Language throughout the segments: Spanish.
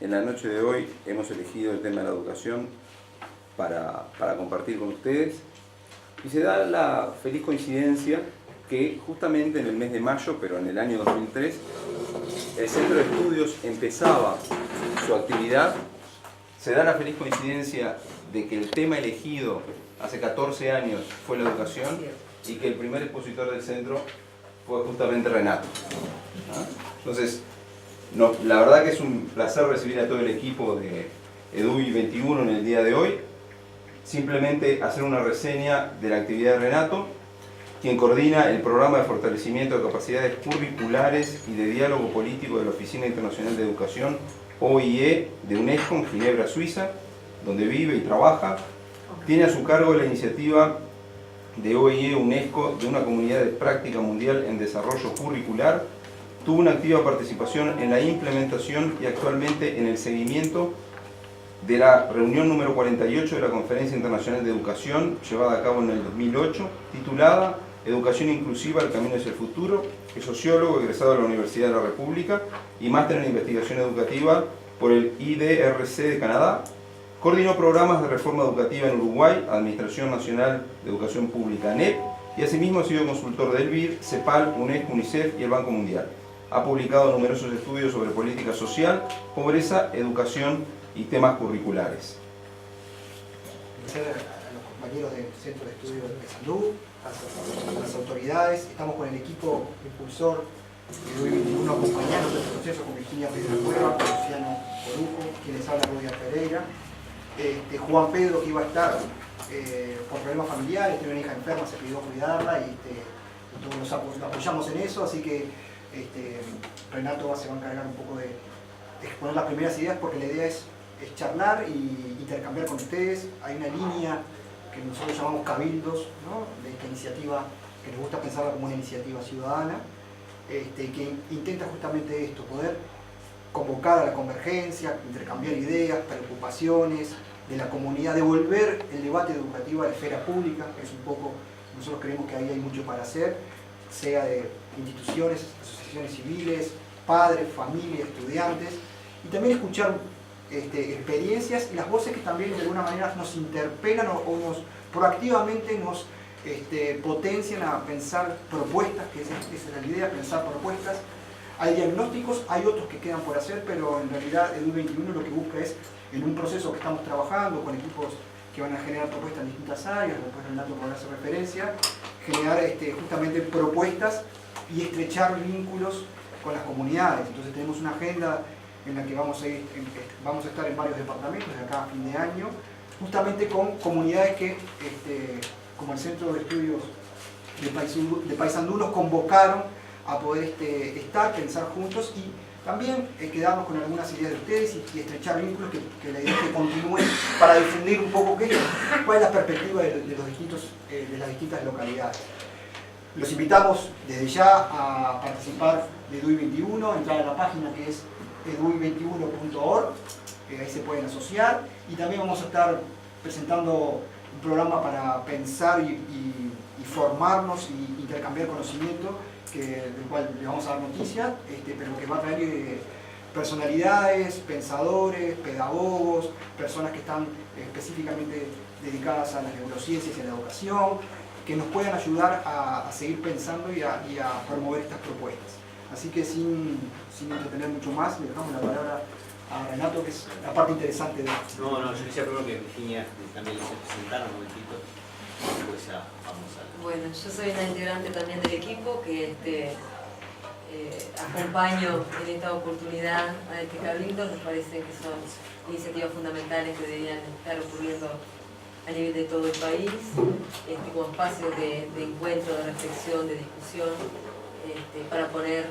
En la noche de hoy hemos elegido el tema de la educación para compartir con ustedes y se da la feliz coincidencia que justamente en el mes de mayo, pero en el año 2003, el Centro de Estudios empezaba su actividad. Se da la feliz coincidencia de que el tema elegido hace 14 años fue la educación y que el primer expositor del centro fue justamente Renato. Entonces, la verdad que es un placer recibir a todo el equipo de EDUI 21 en el día de hoy. Simplemente hacer una reseña de la actividad de Renato, quien coordina el programa de fortalecimiento de capacidades curriculares y de diálogo político de la Oficina Internacional de Educación, OIE, de UNESCO en Ginebra, Suiza, donde vive y trabaja. Tiene a su cargo la iniciativa de OIE UNESCO de una comunidad de práctica mundial en desarrollo curricular. Tuvo una activa participación en la implementación y actualmente en el seguimiento de la reunión número 48 de la Conferencia Internacional de Educación, llevada a cabo en el 2008, titulada Educación Inclusiva, el Camino hacia el Futuro. Es sociólogo egresado de la Universidad de la República y máster en investigación educativa por el IDRC de Canadá. Coordinó programas de reforma educativa en Uruguay, Administración Nacional de Educación Pública, ANEP, y asimismo ha sido consultor del BID, CEPAL, UNESCO, UNICEF y el Banco Mundial. Ha publicado numerosos estudios sobre política social, pobreza, educación y temas curriculares. Agradecer a los compañeros del Centro de Estudios de Paysandú, a las autoridades. Estamos con el equipo impulsor de EDUI 21 acompañando este proceso con Virginia Pedro Cueva, con Luciano Corujo, quienes habla Rodia Pereira, Juan Pedro, que iba a estar por problemas familiares, tiene una hija enferma, se pidió cuidarla y todos nos apoyamos en eso, así que Renato se va a encargar un poco de exponer las primeras ideas, porque la idea es charlar y intercambiar con ustedes. Hay una línea que nosotros llamamos cabildos, ¿no?, de esta iniciativa, que nos gusta pensarla como una iniciativa ciudadana, que intenta justamente esto, poder convocar a la convergencia, intercambiar ideas, preocupaciones de la comunidad, devolver el debate educativo a la esfera pública, que es un poco, nosotros creemos que ahí hay mucho para hacer, sea de instituciones, asociaciones civiles, padres, familias, estudiantes, y también escuchar experiencias y las voces que también de alguna manera nos interpelan o nos proactivamente nos potencian a pensar propuestas, que esa es la idea, pensar propuestas. Hay diagnósticos, hay otros que quedan por hacer, pero en realidad EDUI 21 lo que busca es, en un proceso que estamos trabajando con equipos que van a generar propuestas en distintas áreas, después Renato podrá hacer referencia, generar justamente propuestas y estrechar vínculos con las comunidades. Entonces tenemos una agenda en la que vamos a estar en varios departamentos de acá a fin de año, justamente con comunidades que, como el Centro de Estudios de Paysandú, nos convocaron a poder pensar juntos y también quedarnos con algunas ideas de ustedes y estrechar vínculos que la idea es que continúen para difundir un poco cuál es la perspectiva de las distintas localidades. Los invitamos desde ya a participar de EDUI 21, entrar a la página que es edui21.org, ahí se pueden asociar, y también vamos a estar presentando un programa para pensar y formarnos y intercambiar conocimiento, del cual les vamos a dar noticia, pero que va a traer personalidades, pensadores, pedagogos, personas que están específicamente dedicadas a las neurociencias y a la educación, que nos puedan ayudar a seguir pensando y a promover estas propuestas. Así que sin entretener mucho más, le dejamos la palabra a Renato, que es la parte interesante de esto. No, yo quisiera primero que Virginia también les presentara un momentito, después ya vamos a... Bueno, yo soy una integrante también del equipo que acompaño en esta oportunidad a este cabildo. Nos parece que son iniciativas fundamentales que deberían estar ocurriendo a nivel de todo el país, como espacios de encuentro, de reflexión, de discusión, para poner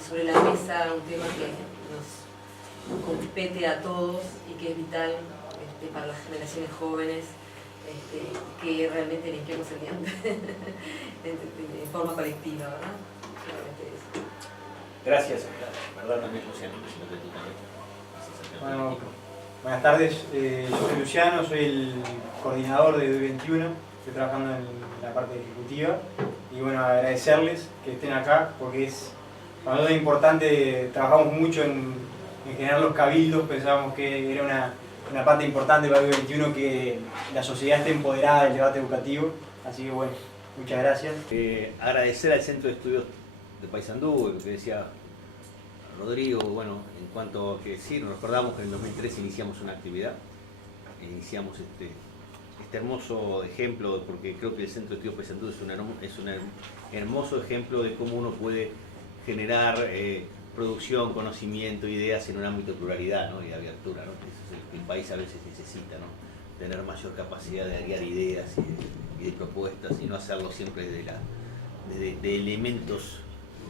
sobre la mesa un tema que nos compete a todos y que es vital para las generaciones jóvenes, que realmente limpiemos el diente de forma colectiva, ¿verdad? Gracias, ¿verdad? También Luciano, bueno, buenas tardes, yo soy Luciano, soy el coordinador de EDUI 21, estoy trabajando en la parte ejecutiva y bueno, agradecerles que estén acá porque para nosotros es importante, trabajamos mucho en en general los cabildos pensábamos que era una parte importante para el 21 que la sociedad esté empoderada del debate educativo. Así que bueno, muchas gracias. Agradecer al Centro de Estudios de Paysandú, lo que decía Rodrigo, bueno, en cuanto a que sí, nos recordamos que en el 2013 iniciamos una actividad, iniciamos este hermoso ejemplo, porque creo que el Centro de Estudios Paysandú es un hermoso ejemplo de cómo uno puede generar producción, conocimiento, ideas en un ámbito de pluralidad, ¿no? Y de abertura, ¿no? Eso es el que el país a veces necesita, ¿no? Tener mayor capacidad de aliar ideas y de propuestas y no hacerlo siempre de elementos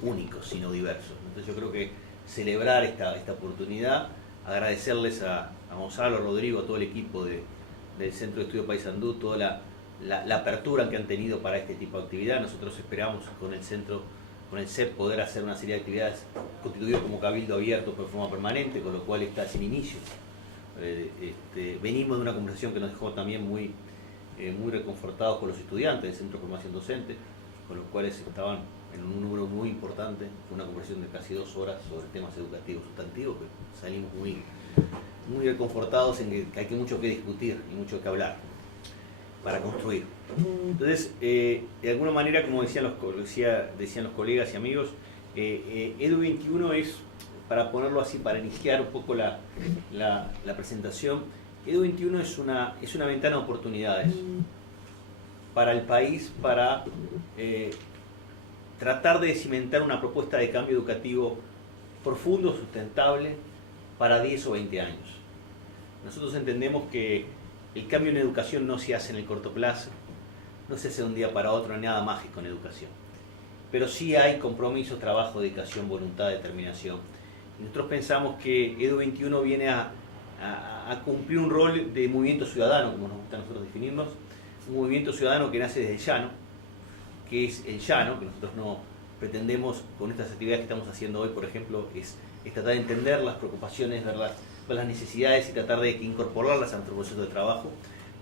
únicos, sino diversos. Entonces yo creo que celebrar esta oportunidad, agradecerles a Gonzalo, Rodrigo, a todo el equipo del Centro de Estudio Paysandú, toda la apertura que han tenido para este tipo de actividad. Nosotros esperamos con el Centro, con el CEP, poder hacer una serie de actividades constituidas como cabildo abierto por forma permanente, con lo cual está sin inicio. Venimos de una conversación que nos dejó también muy reconfortados con los estudiantes del Centro de Formación Docente, con los cuales estaban en un número muy importante, una conversación de casi 2 horas sobre temas educativos sustantivos, que salimos muy reconfortados en que hay mucho que discutir y mucho que hablar para construir. Entonces, de alguna manera, como decían los colegas y amigos, Edu21 es, para ponerlo así, para iniciar un poco la presentación, Edu21 es una ventana de oportunidades para el país, para tratar de cimentar una propuesta de cambio educativo profundo, sustentable, para 10 o 20 años. Nosotros entendemos que el cambio en educación no se hace en el corto plazo, no se hace de un día para otro, no hay nada mágico en educación. Pero sí hay compromiso, trabajo, dedicación, voluntad, determinación. Y nosotros pensamos que Edu21 viene a cumplir un rol de movimiento ciudadano, como nos gusta a nosotros definirnos, un movimiento ciudadano que nace desde el llano, que es el llano, que nosotros no pretendemos con estas actividades que estamos haciendo hoy, por ejemplo, es tratar de entender las preocupaciones, ver las necesidades y tratar de incorporarlas a nuestro proceso de trabajo,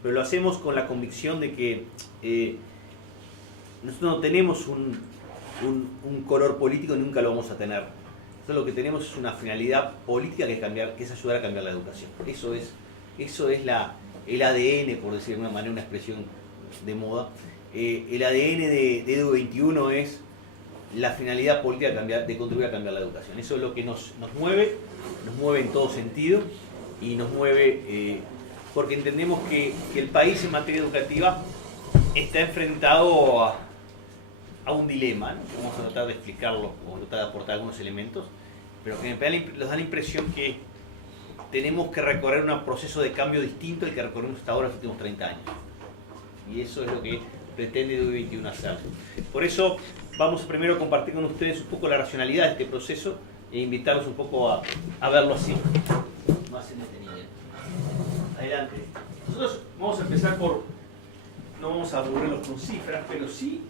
pero lo hacemos con la convicción de que nosotros no tenemos un color político y nunca lo vamos a tener. Nosotros lo que tenemos es una finalidad política que es ayudar a cambiar la educación. Eso es el ADN, por decir de alguna manera, una expresión de moda. El ADN de Edu21 es la finalidad política de contribuir a cambiar la educación. Eso es lo que nos mueve en todo sentido y nos mueve porque entendemos que el país en materia educativa está enfrentado a un dilema, ¿no? Vamos a tratar de explicarlo, vamos a tratar de aportar algunos elementos, pero que nos da la impresión que tenemos que recorrer un proceso de cambio distinto al que recorrimos hasta ahora los últimos 30 años. Y eso es lo que pretende Edu21 hacer. Por eso vamos primero a compartir con ustedes un poco la racionalidad de este proceso e invitarlos un poco a verlo así, más en detenimiento. Adelante. Nosotros vamos a empezar no vamos a aburrirlos con cifras, pero sí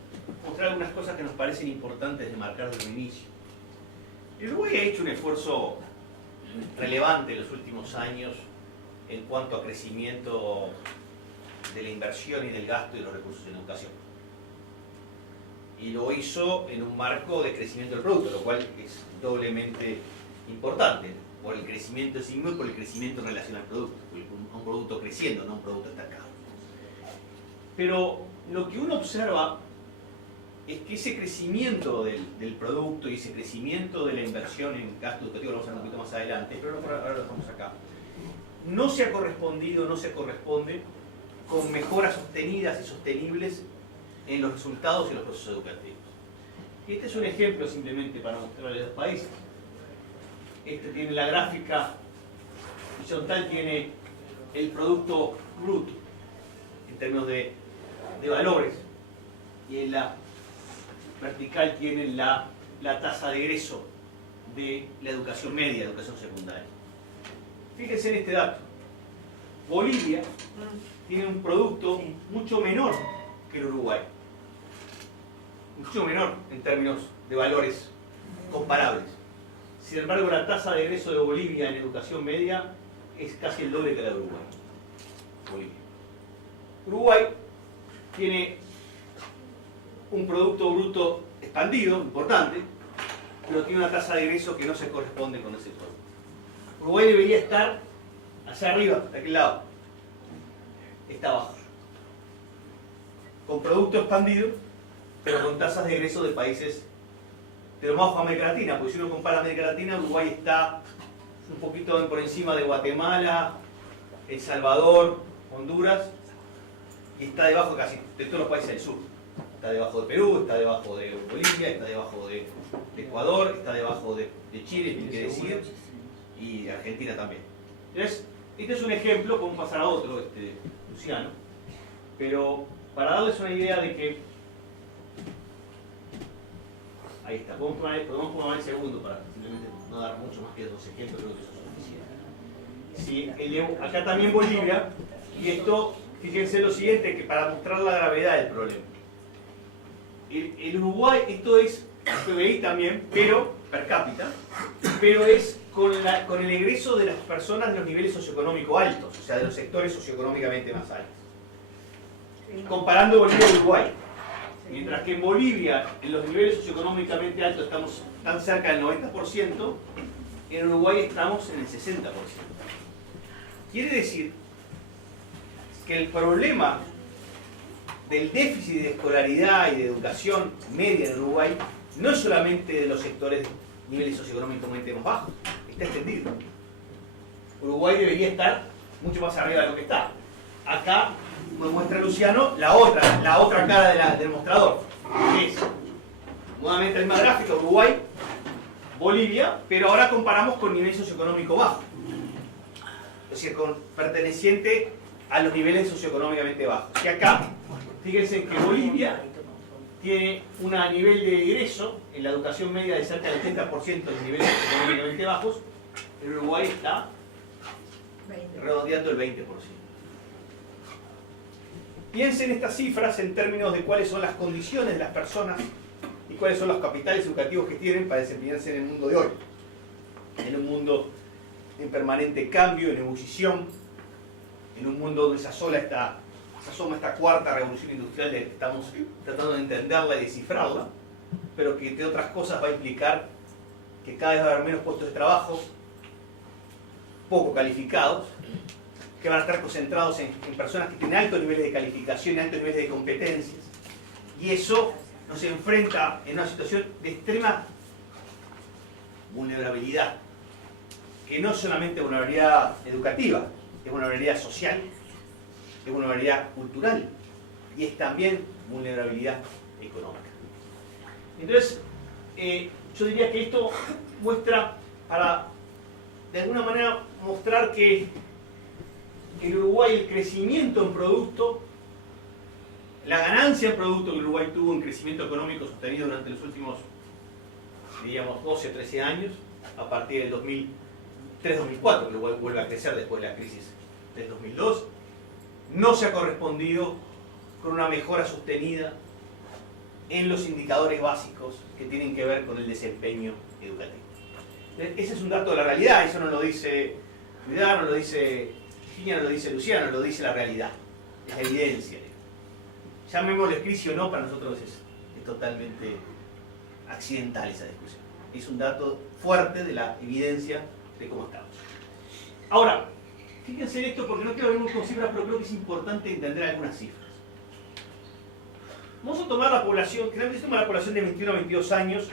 mostrar algunas cosas que nos parecen importantes de marcar desde el inicio. El Uruguay ha hecho un esfuerzo relevante en los últimos años en cuanto a crecimiento de la inversión y del gasto y de los recursos en educación. Y lo hizo en un marco de crecimiento del producto, lo cual es doblemente importante, por el crecimiento en sí mismo y por el crecimiento en relación al producto, un producto creciendo, no un producto estancado. Pero lo que uno observa es que ese crecimiento del producto y ese crecimiento de la inversión en gasto educativo, lo vamos a ver un poquito más adelante, pero ahora lo dejamos acá, no se ha correspondido, no se corresponde con mejoras sostenidas y sostenibles en los resultados y los procesos educativos. Y este es un ejemplo simplemente para mostrarles los países. Este tiene la gráfica horizontal, tiene el producto bruto en términos de valores, y en la vertical tiene la tasa de egreso de la educación media, educación secundaria. Fíjense en este dato. Bolivia tiene un producto mucho menor que el Uruguay. Mucho menor en términos de valores comparables. Sin embargo, la tasa de egreso de Bolivia en educación media es casi el doble que la de Uruguay. Uruguay tiene un producto bruto expandido, importante, pero tiene una tasa de egreso que no se corresponde con ese producto. Uruguay debería estar allá arriba, de aquel lado. Está abajo. Con producto expandido, pero con tasas de egreso de países de lo más bajo América Latina, porque si uno compara América Latina, Uruguay está un poquito por encima de Guatemala, El Salvador, Honduras, y está debajo casi de todos los países del sur. Está debajo de Perú, está debajo de Bolivia, está debajo de Ecuador, está debajo de Chile, ni que decir, y de Argentina también. Entonces, este es un ejemplo, podemos pasar a otro, Luciano, pero para darles una idea de que... Ahí está, podemos poner el segundo para simplemente no dar mucho más que dos ejemplos, creo que eso es suficiente. Sí, acá también Bolivia, y esto, fíjense lo siguiente, que para mostrar la gravedad del problema. El Uruguay, esto es PBI también, pero per cápita, pero es con el egreso de las personas de los niveles socioeconómicos altos, o sea, de los sectores socioeconómicamente más altos. Comparando Bolivia y Uruguay. Mientras que en Bolivia, en los niveles socioeconómicamente altos estamos tan cerca del 90%, en Uruguay estamos en el 60%. Quiere decir que el problema del déficit de escolaridad y de educación media en Uruguay no es solamente de los sectores de niveles socioeconómicamente más bajos, está extendido. Uruguay debería estar mucho más arriba de lo que está. Acá nos muestra Luciano la otra cara del mostrador, que es nuevamente la misma gráfica, Uruguay, Bolivia, pero ahora comparamos con nivel socioeconómico bajo, es decir, perteneciente a los niveles socioeconómicamente bajos. Y acá, fíjense que Bolivia tiene un nivel de ingreso en la educación media de cerca del 80% de los niveles socioeconómicamente bajos, en Uruguay está redondeando el 20%. Piensen estas cifras en términos de cuáles son las condiciones de las personas y cuáles son los capitales educativos que tienen para desempeñarse en el mundo de hoy. En un mundo en permanente cambio, en ebullición, en un mundo donde se asoma esta cuarta revolución industrial de que estamos tratando de entenderla y descifrarla, pero que entre otras cosas va a implicar que cada vez va a haber menos puestos de trabajo, poco calificados, que van a estar concentrados en personas que tienen altos niveles de calificación y altos niveles de competencias. Y eso nos enfrenta en una situación de extrema vulnerabilidad, que no es solamente vulnerabilidad educativa, es vulnerabilidad social, es vulnerabilidad cultural y es también vulnerabilidad económica. Entonces, yo diría que esto muestra, para de alguna manera mostrar que en Uruguay el crecimiento en producto, la ganancia en producto que Uruguay tuvo en crecimiento económico sostenido durante los últimos, diríamos, 12 o 13 años, a partir del 2003-2004, que Uruguay vuelve a crecer después de la crisis del 2002, no se ha correspondido con una mejora sostenida en los indicadores básicos que tienen que ver con el desempeño educativo. Ese es un dato de la realidad, eso no lo dice Vidal, no lo dice Virginia, no lo dice Luciano, lo dice la realidad, es la evidencia. Llamémosle crisis o no, para nosotros es totalmente accidental esa discusión. Es un dato fuerte de la evidencia de cómo estamos. Ahora, fíjense en esto porque no quiero ver con cifras, pero creo que es importante entender algunas cifras. Vamos a tomar la población, generalmente se toma la población de 21 a 22 años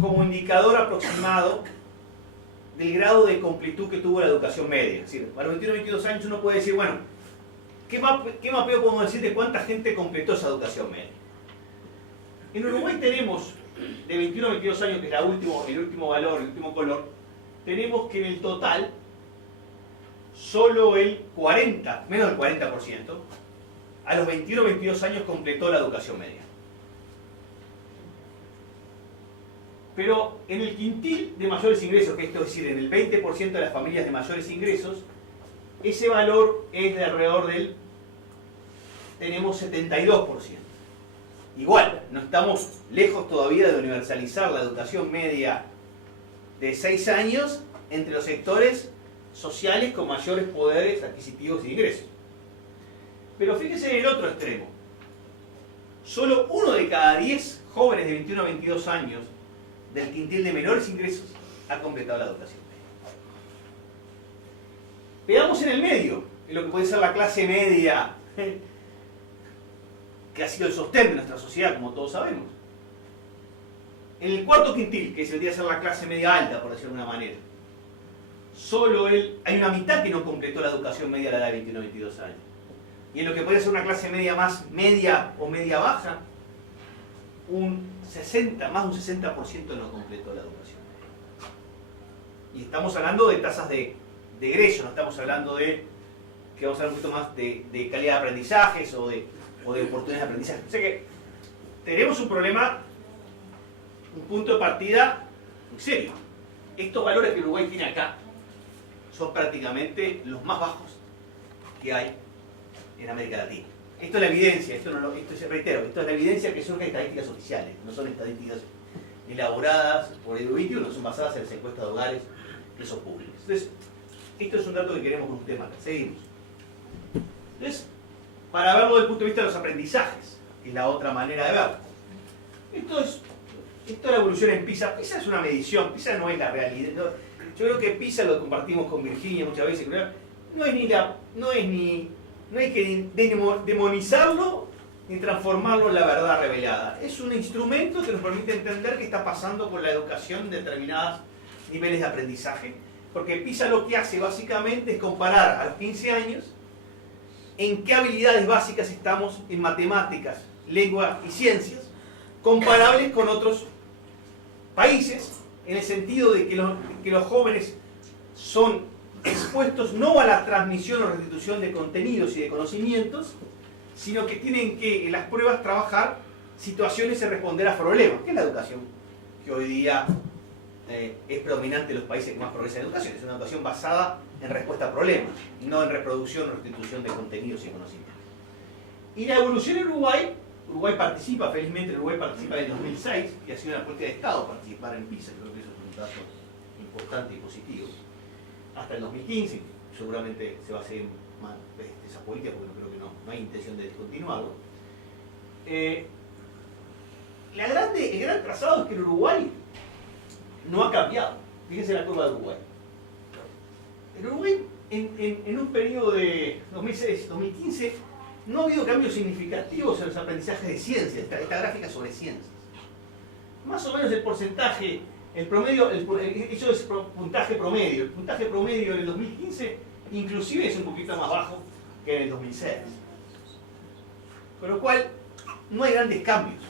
como indicador aproximado del grado de completud que tuvo la educación media. Es decir, para los 21 a 22 años uno puede decir, bueno, ¿qué mapeo podemos decir de cuánta gente completó esa educación media? En Uruguay tenemos, de 21 a 22 años, que es el último valor, el último color, tenemos que en el total, solo el 40, menos del 40%, a los 21 o 22 años completó la educación media. Pero en el quintil de mayores ingresos, que esto es decir, en el 20% de las familias de mayores ingresos, ese valor es de alrededor del, tenemos 72%. Igual, no estamos lejos todavía de universalizar la educación media de 6 años entre los sectores sociales con mayores poderes adquisitivos y ingresos. Pero fíjense en el otro extremo. Solo 1 de cada 10 jóvenes de 21 a 22 años del quintil de menores ingresos ha completado la educación media. Veamos en el medio, en lo que puede ser la clase media, que ha sido el sostén de nuestra sociedad, como todos sabemos. En el cuarto quintil, que se debería ser la clase media alta, por decirlo de alguna manera, hay una mitad que no completó la educación media a la edad de 21 o 22 años. Y en lo que puede ser una clase media más media o media baja, más de un 60% no completó la educación. Y estamos hablando de tasas de egreso, no estamos hablando de, que vamos a hablar un poquito más de calidad de aprendizajes o de oportunidades de aprendizaje. O sea que tenemos un problema, un punto de partida muy serio. Estos valores que Uruguay tiene acá son prácticamente los más bajos que hay en América Latina. Esto es la evidencia, reitero, esto es la evidencia que surge de estadísticas oficiales, no son estadísticas elaboradas por el EU21, son basadas en las encuestas de hogares que son públicas. Entonces, esto es un dato que queremos con un tema. Seguimos. Entonces, para verlo desde el punto de vista de los aprendizajes, que es la otra manera de verlo. Esto es la evolución en PISA. PISA es una medición, PISA no es la realidad. No, yo creo que PISA, lo compartimos con Virginia muchas veces, no hay que demonizarlo ni transformarlo en la verdad revelada. Es un instrumento que nos permite entender qué está pasando con la educación en determinados niveles de aprendizaje. Porque PISA lo que hace básicamente es comparar a los 15 años en qué habilidades básicas estamos en matemáticas, lengua y ciencias, comparables con otros países, en el sentido de que los jóvenes son expuestos no a la transmisión o restitución de contenidos y de conocimientos, sino que tienen que en las pruebas trabajar situaciones y responder a problemas, que es la educación, que hoy día es predominante en los países que más progresan en educación. Es una educación basada en respuesta a problemas, no en reproducción o restitución de contenidos y conocimientos. Y la evolución en Uruguay participa, felizmente Uruguay participa en el 2006, que ha sido una política de Estado participar en PISA, creo que eso es un dato importante y positivo. Hasta el 2015, seguramente se va a seguir esa política, porque creo que no hay intención de descontinuarlo. El gran trazado es que el Uruguay no ha cambiado. Fíjense la curva de Uruguay. El Uruguay, en un periodo de 2006-2015, no ha habido cambios significativos en los aprendizajes de ciencias, esta gráfica sobre ciencias. Más o menos el porcentaje, el promedio, eso es puntaje promedio. El puntaje promedio en el 2015 inclusive es un poquito más bajo que en el 2006. Con lo cual, no hay grandes cambios.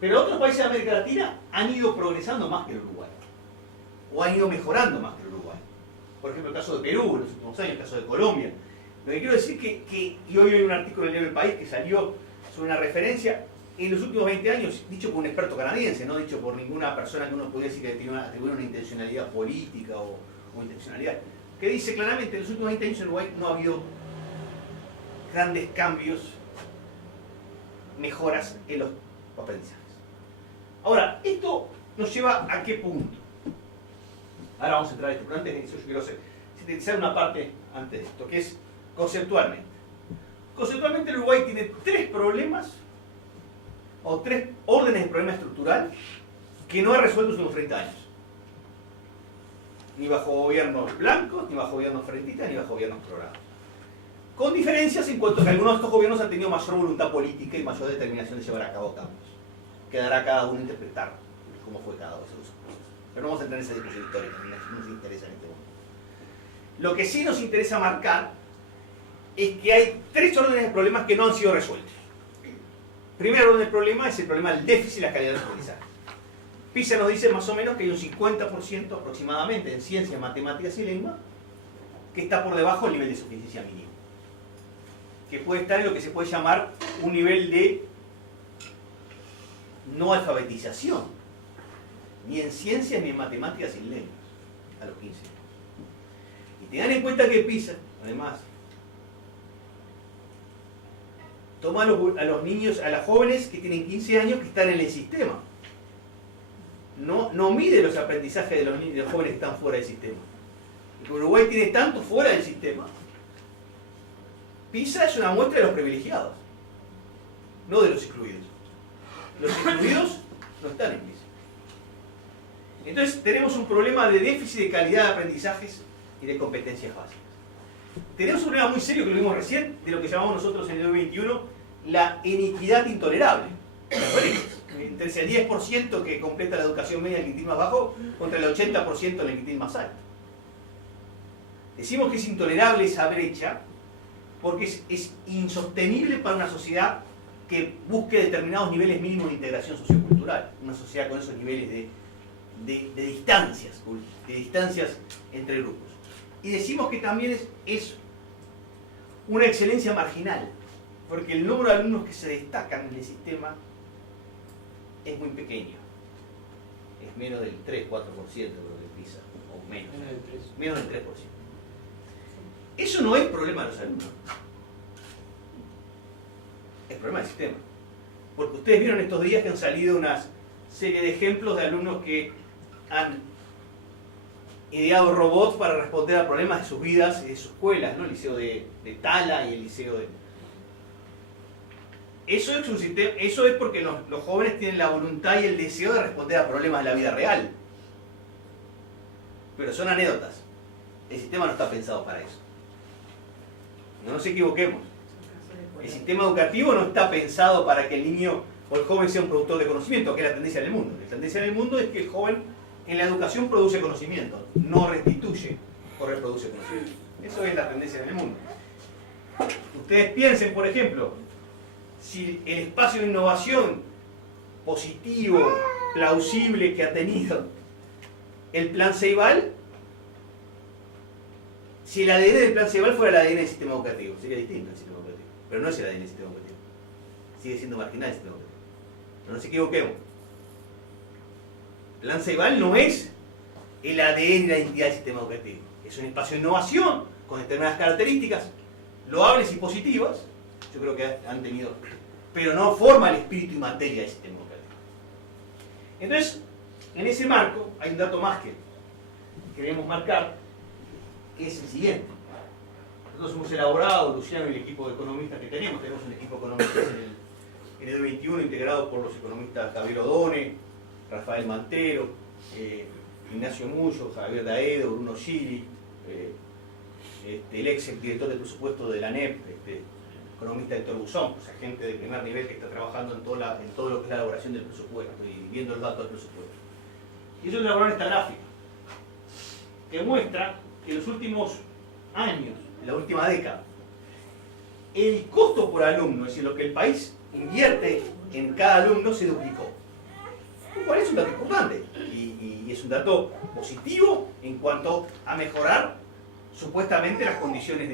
Pero otros países de América Latina han ido progresando más que el Uruguay. O han ido mejorando más que el Uruguay. Por ejemplo, el caso de Perú en los últimos años, el caso de Colombia. Lo que quiero decir y hoy hay un artículo en el diario El País que salió sobre una referencia en los últimos 20 años, dicho por un experto canadiense, no dicho por ninguna persona que uno pudiera decir que tuviera una intencionalidad política o intencionalidad, que dice claramente en los últimos 20 años en Uruguay no ha habido grandes cambios, mejoras en los aprendizajes. Ahora, esto nos lleva a qué punto. Ahora vamos a entrar a esto, pero antes de eso yo quiero sintetizar una parte antes de esto, que es conceptualmente. Conceptualmente el Uruguay tiene tres problemas, o tres órdenes de problema estructural, que no ha resuelto en los últimos 30 años. Ni bajo gobiernos blancos, ni bajo gobiernos frentistas, ni bajo gobiernos programados. Con diferencias en cuanto a que algunos de estos gobiernos han tenido mayor voluntad política y mayor determinación de llevar a cabo cambios. Quedará cada uno interpretar cómo fue cada uno de esos cosas. Pero no vamos a entrar en esa discusión histórica, no nos interesa en este momento. Lo que sí nos interesa marcar es que hay tres órdenes de problemas que no han sido resueltos. Primer orden de problema es el problema del déficit de la calidad del aprendizaje. PISA nos dice más o menos que hay un 50% aproximadamente en ciencias, matemáticas y lengua que está por debajo del nivel de suficiencia mínimo. Que puede estar en lo que se puede llamar un nivel de no alfabetización, ni en ciencias, ni en matemáticas y lenguas, a los 15 años. Y tengan en cuenta que PISA, además, toma a los niños, a los jóvenes que tienen 15 años que están en el sistema. No mide los aprendizajes de los niños, de los jóvenes que están fuera del sistema. Porque Uruguay tiene tanto fuera del sistema. PISA es una muestra de los privilegiados, no de los excluidos. Los excluidos no están en PISA. Entonces tenemos un problema de déficit de calidad de aprendizajes y de competencias básicas. tenemos un problema muy serio que lo vimos recién, de lo que llamamos nosotros en el 2021 la inequidad intolerable. Entre el 10% que completa la educación media en el quintil más bajo contra el 80% en el quintil más alto. Decimos que es intolerable esa brecha porque es insostenible para una sociedad que busque determinados niveles mínimos de integración sociocultural, una sociedad con esos niveles de distancias entre grupos. Y decimos que también es una excelencia marginal, porque el número de alumnos que se destacan en el sistema es muy pequeño. Es menos del 3-4% de lo que PISA, o menos. Menos del 3%. Eso no es problema de los alumnos. Es problema del sistema. Porque ustedes vieron estos días que han salido una serie de ejemplos de alumnos que han ideado robots para responder a problemas de sus vidas y de sus escuelas, ¿no? El liceo de Tala y el liceo de... Eso es un sistema, eso es porque los jóvenes tienen la voluntad y el deseo de responder a problemas de la vida real. Pero son anécdotas. El sistema no está pensado para eso. No nos equivoquemos. El sistema educativo no está pensado para que el niño o el joven sea un productor de conocimiento, que es la tendencia en el mundo. La tendencia en el mundo es que el joven en la educación produce conocimiento, no restituye o reproduce conocimiento. Eso es la tendencia en el mundo. Ustedes piensen, por ejemplo, si el espacio de innovación positivo, plausible que ha tenido el plan Ceibal, si el ADN del plan Ceibal fuera el ADN del sistema educativo, sería distinto el sistema educativo. Pero no es el ADN del sistema educativo. Sigue siendo marginal el sistema educativo. No nos equivoquemos. El plan Ceibal no es el ADN y la identidad del sistema educativo. Es un espacio de innovación con determinadas características loables y positivas. Yo creo que han tenido, pero no forma el espíritu y materia del sistema educativo. Entonces, en ese marco, hay un dato más que queremos marcar, que es el siguiente. Nosotros hemos elaborado, Luciano y el equipo de economistas que tenemos un equipo de economistas en el 21 integrado por los economistas Javier Odone, Rafael Mantero, Ignacio Mullo, Javier Daedo, Bruno Gili, el ex director de presupuesto de la ANEP, economista Héctor Buzón, o sea, gente de primer nivel que está trabajando en todo lo que es la elaboración del presupuesto y viendo el dato del presupuesto. Y ellos elaboraron esta gráfica que muestra que en los últimos años, en la última década, el costo por alumno, es decir, lo que el país invierte en cada alumno, se duplicó. Lo cual es un dato importante y es un dato positivo en cuanto a mejorar supuestamente las condiciones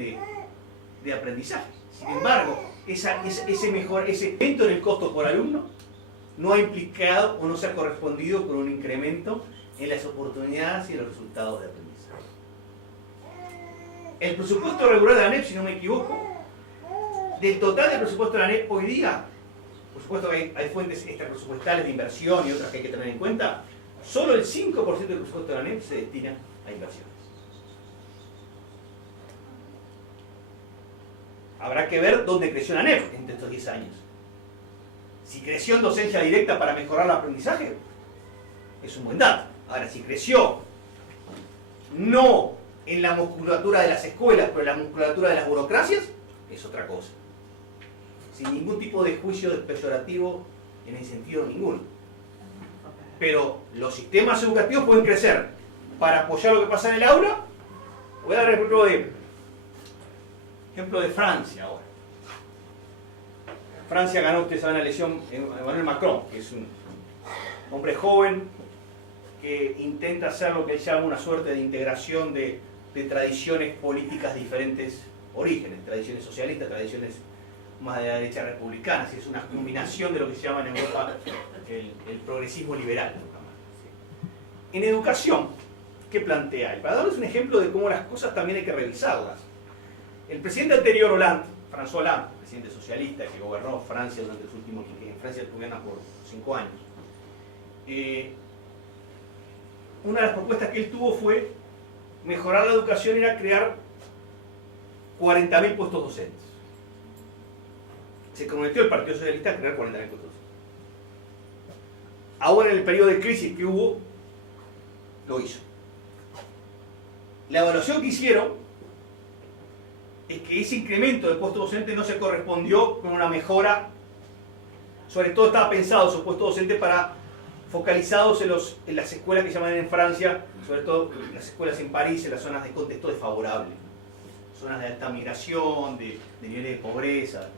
de aprendizaje. Sin embargo, ese aumento en el costo por alumno no ha implicado o no se ha correspondido con un incremento en las oportunidades y en los resultados de aprendizaje. El presupuesto regular de la ANEP, si no me equivoco, del total del presupuesto de la ANEP hoy día, por supuesto que hay fuentes extrapresupuestales de inversión y otras que hay que tener en cuenta, solo el 5% del presupuesto de la ANEP se destina a inversiones. Habrá que ver dónde creció la ANEP entre estos 10 años. Si creció en docencia directa para mejorar el aprendizaje, es un buen dato. Ahora, si creció no en la musculatura de las escuelas, pero en la musculatura de las burocracias, es otra cosa. Sin ningún tipo de juicio peyorativo en el sentido ninguno. Pero los sistemas educativos pueden crecer para apoyar lo que pasa en el aula. Voy a dar el ejemplo de Francia ahora. Francia ganó, ustedes saben, la elección Emmanuel Macron, que es un hombre joven que intenta hacer lo que él llama una suerte de integración de tradiciones políticas de diferentes orígenes, tradiciones socialistas, tradiciones más de la derecha republicana, es una combinación de lo que se llama en Europa el progresismo liberal. En educación, ¿qué plantea? Para darles un ejemplo de cómo las cosas también hay que revisarlas. El presidente anterior, Hollande, François Hollande, presidente socialista que gobernó Francia durante los últimos, en Francia gobierna por 5 años, una de las propuestas que él tuvo fue mejorar la educación, era crear 40.000 puestos docentes. Se comprometió el Partido Socialista a crear 40.000 puestos docentes. Ahora en el periodo de crisis que hubo, lo hizo. La evaluación que hicieron es que ese incremento de puestos docentes no se correspondió con una mejora. Sobre todo estaba pensado esos puestos docentes para focalizados en las escuelas que se llaman en Francia, sobre todo las escuelas en París, en las zonas de contexto desfavorable, zonas de alta migración, de niveles de pobreza.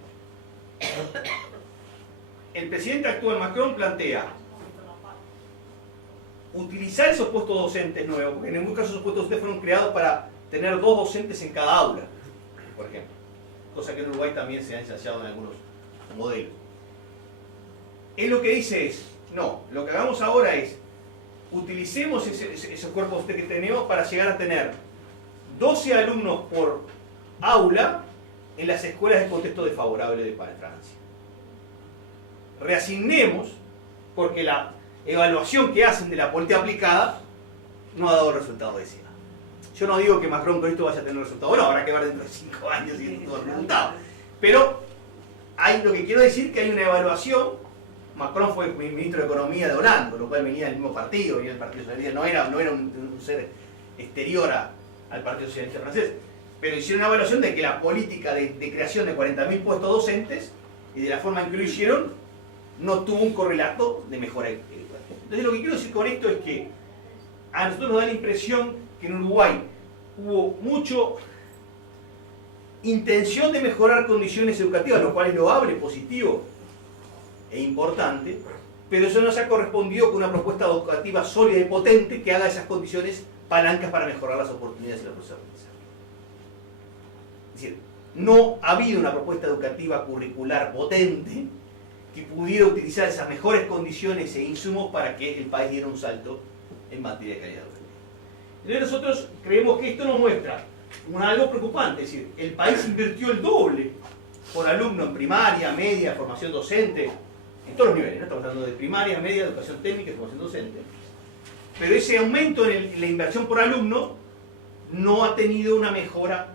El presidente actual Macron plantea utilizar esos puestos docentes nuevos, porque en muchos casos esos puestos docentes fueron creados para tener 2 docentes en cada aula, por ejemplo, cosa que en Uruguay también se ha ensayado en algunos modelos. Él lo que dice es, no, lo que hagamos ahora es, utilicemos esos cuerpos que tenemos para llegar a tener 12 alumnos por aula en las escuelas de contexto desfavorable de Francia. Reasignemos, porque la evaluación que hacen de la política aplicada no ha dado el resultado deseado. Yo no digo que Macron con esto vaya a tener resultado, no, habrá que ver dentro de 5 años y todo el resultado. Pero lo que quiero decir que hay una evaluación. Macron fue ministro de Economía de Hollande, con lo cual venía del mismo partido, venía del Partido Socialista, no era un ser exterior al Partido Socialista francés. Pero hicieron una evaluación de que la política de creación de 40.000 puestos docentes y de la forma en que lo hicieron no tuvo un correlato de mejora educativa. Entonces lo que quiero decir con esto es que a nosotros nos da la impresión que en Uruguay hubo mucho intención de mejorar condiciones educativas, lo cual es loable, positivo e importante, pero eso no se ha correspondido con una propuesta educativa sólida y potente que haga esas condiciones palancas para mejorar las oportunidades de los profesores. Es decir, no ha habido una propuesta educativa curricular potente que pudiera utilizar esas mejores condiciones e insumos para que el país diera un salto en materia de calidad educativa. Entonces nosotros creemos que esto nos muestra algo preocupante, es decir, el país invirtió el doble por alumno en primaria, media, formación docente, en todos los niveles, ¿no? Estamos hablando de primaria, media, educación técnica y formación docente. Pero ese aumento en la inversión por alumno no ha tenido una mejora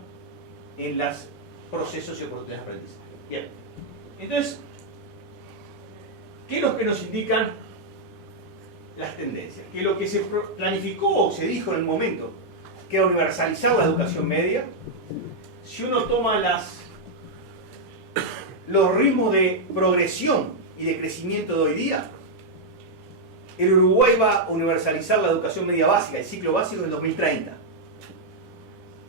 en los procesos y oportunidades de aprendizaje. Bien. Entonces, ¿qué es lo que nos indican las tendencias? Que lo que se planificó o se dijo en el momento, que era universalizar la educación media, si uno toma los ritmos de progresión y de crecimiento de hoy día, el Uruguay va a universalizar la educación media básica, el ciclo básico en el 2030.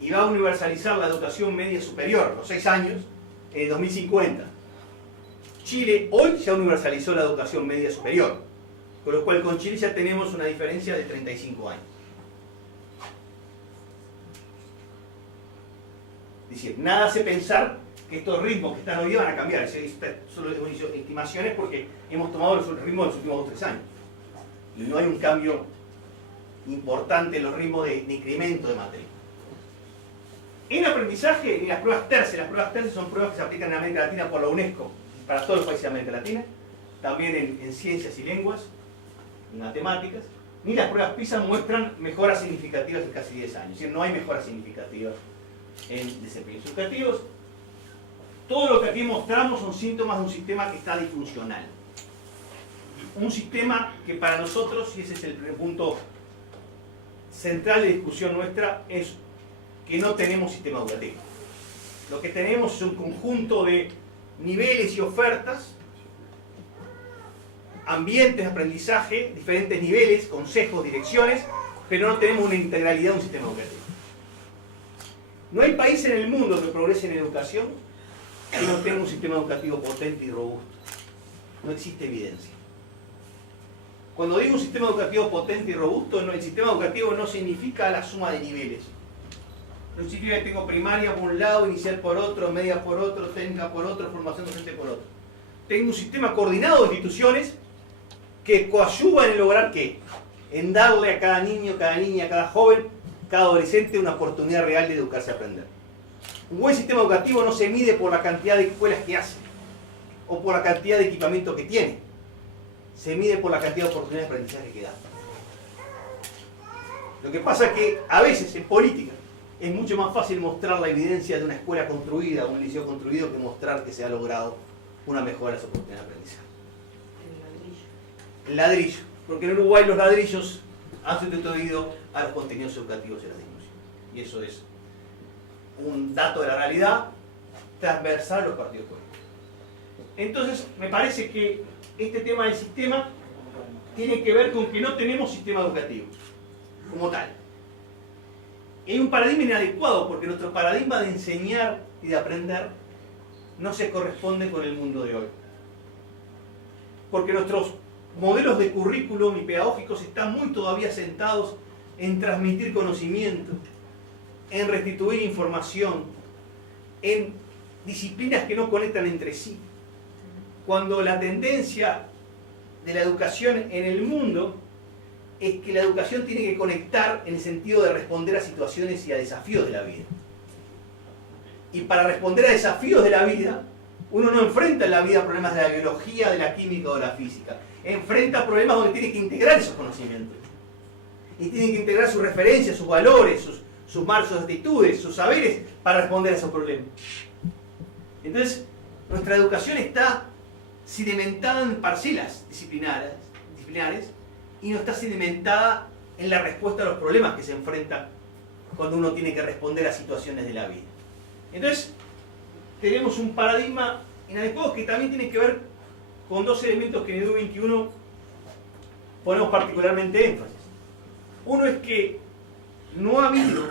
Y va a universalizar la educación media superior, los 6 años, en el 2050. Chile hoy ya universalizó la educación media superior, con lo cual con Chile ya tenemos una diferencia de 35 años. Es decir, nada hace pensar que estos ritmos que están hoy día van a cambiar. Solo hemos hecho estimaciones porque hemos tomado los ritmos de los últimos 2 o 3 años. Y no hay un cambio importante en los ritmos de incremento de materia. En aprendizaje, en las pruebas TERCE son pruebas que se aplican en América Latina por la UNESCO, para todos los países de América Latina, también en ciencias y lenguas, en matemáticas, ni las pruebas PISA muestran mejoras significativas en casi 10 años. Es decir, no hay mejoras significativas en desempeños educativos. Todo lo que aquí mostramos son síntomas de un sistema que está disfuncional. Un sistema que para nosotros, y ese es el punto central de discusión nuestra, es que no tenemos sistema educativo. Lo que tenemos es un conjunto de niveles y ofertas, ambientes de aprendizaje, diferentes niveles, consejos, direcciones, pero no tenemos una integralidad de un sistema educativo. No hay país en el mundo que progrese en educación que no tenga un sistema educativo potente y robusto. No existe evidencia. Cuando digo un sistema educativo potente y robusto, el sistema educativo no significa la suma de niveles. No significa que tengo primaria por un lado, inicial por otro, media por otro, técnica por otro, formación docente por otro. Tengo un sistema coordinado de instituciones que coadyuvan en lograr ¿qué? En darle a cada niño, cada niña, cada joven, cada adolescente una oportunidad real de educarse y aprender. Un buen sistema educativo no se mide por la cantidad de escuelas que hace o por la cantidad de equipamiento que tiene. Se mide por la cantidad de oportunidades de aprendizaje que da. Lo que pasa es que a veces en política es mucho más fácil mostrar la evidencia de una escuela construida, un liceo construido, que mostrar que se ha logrado una mejora de las oportunidades de aprendizaje. El ladrillo. Porque en Uruguay los ladrillos han sustituido a los contenidos educativos en las discusiones. Y eso es un dato de la realidad transversal a los partidos políticos. Entonces, me parece que este tema del sistema tiene que ver con que no tenemos sistema educativo como tal. Hay un paradigma inadecuado porque nuestro paradigma de enseñar y de aprender no se corresponde con el mundo de hoy. Porque nuestros modelos de currículum y pedagógicos están muy todavía sentados en transmitir conocimiento, en restituir información, en disciplinas que no conectan entre sí. Cuando la tendencia de la educación en el mundo es que la educación tiene que conectar en el sentido de responder a situaciones y a desafíos de la vida. Y para responder a desafíos de la vida, uno no enfrenta en la vida problemas de la biología, de la química o de la física. Enfrenta problemas donde tiene que integrar esos conocimientos. Y tiene que integrar sus referencias, sus valores, sus actitudes, sus saberes para responder a esos problemas. Entonces, nuestra educación está sedimentada en parcelas disciplinares y no está sedimentada en la respuesta a los problemas que se enfrentan cuando uno tiene que responder a situaciones de la vida. Entonces, tenemos un paradigma inadecuado que también tiene que ver con dos elementos que en el EU21 ponemos particularmente énfasis. Uno es que no ha habido,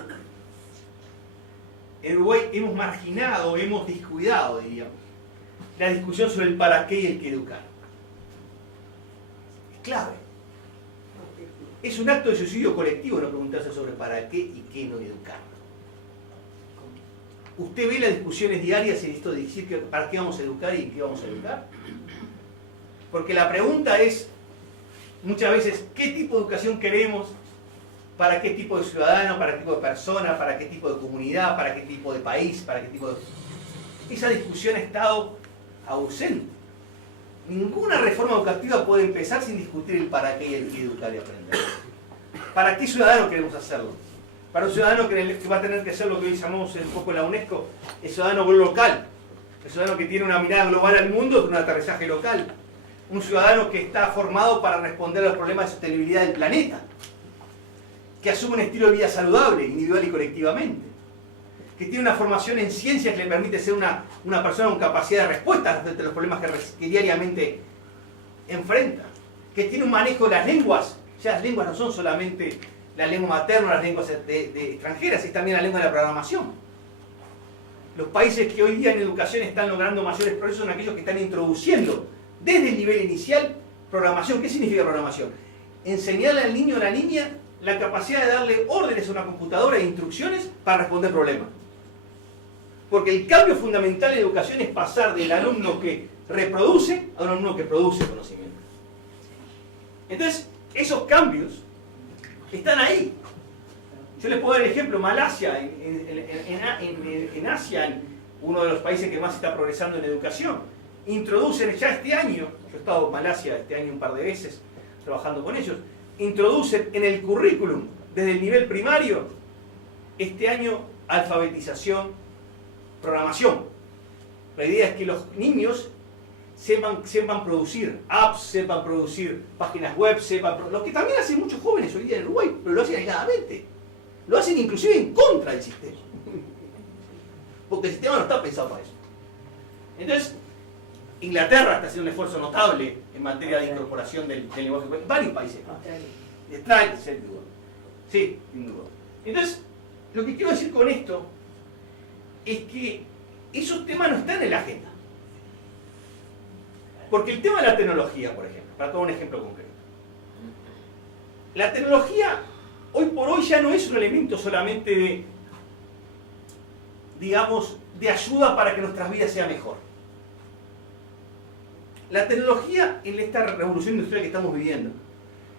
en Uruguay hemos marginado, hemos descuidado, diríamos, la discusión sobre el para qué y el qué educar. Es clave. Es un acto de suicidio colectivo no preguntarse sobre para qué y qué no educar. ¿Usted ve las discusiones diarias en esto de decir que para qué vamos a educar y en qué vamos a educar? Porque la pregunta es, muchas veces, ¿qué tipo de educación queremos? ¿Para qué tipo de ciudadano? ¿Para qué tipo de persona? ¿Para qué tipo de comunidad? ¿Para qué tipo de país? ¿Para qué tipo de...? Esa discusión ha estado ausente. Ninguna reforma educativa puede empezar sin discutir el para qué y el qué educar y aprender. ¿Para qué ciudadano queremos hacerlo? Para un ciudadano que va a tener que hacer lo que hoy llamamos un poco la UNESCO, el ciudadano local, el ciudadano que tiene una mirada global al mundo, un aterrizaje local, un ciudadano que está formado para responder a los problemas de sostenibilidad del planeta, que asume un estilo de vida saludable, individual y colectivamente, que tiene una formación en ciencias que le permite ser una persona con capacidad de respuesta frente a los problemas que diariamente enfrenta, que tiene un manejo de las lenguas. Ya las lenguas no son solamente la lengua materna, las lenguas de extranjeras, es también la lengua de la programación. Los países que hoy día en educación están logrando mayores progresos son aquellos que están introduciendo desde el nivel inicial programación. ¿Qué significa programación? Enseñarle al niño o a la niña la capacidad de darle órdenes a una computadora e instrucciones para responder problemas. Porque el cambio fundamental en educación es pasar del alumno que reproduce a un alumno que produce conocimiento. Entonces, esos cambios están ahí. Yo les puedo dar el ejemplo, Malasia, en Asia, uno de los países que más está progresando en educación, introducen ya este año, yo he estado en Malasia este año un par de veces trabajando con ellos, introducen en el currículum, desde el nivel primario, este año alfabetización, programación. La idea es que los niños sepan producir apps, sepan producir páginas web, lo que también hacen muchos jóvenes hoy día en Uruguay, pero lo hacen aisladamente. Lo hacen inclusive en contra del sistema. Porque el sistema no está pensado para eso. Entonces, Inglaterra está haciendo un esfuerzo notable en materia de incorporación del lenguaje. Varios países. Australia, sin duda. Sí, sin duda. Entonces, lo que quiero decir con esto es que esos temas no están en la agenda. Porque el tema de la tecnología, por ejemplo, para tomar un ejemplo concreto. La tecnología, hoy por hoy, ya no es un elemento solamente de, digamos, de ayuda para que nuestras vidas sean mejor. La tecnología, en esta revolución industrial que estamos viviendo,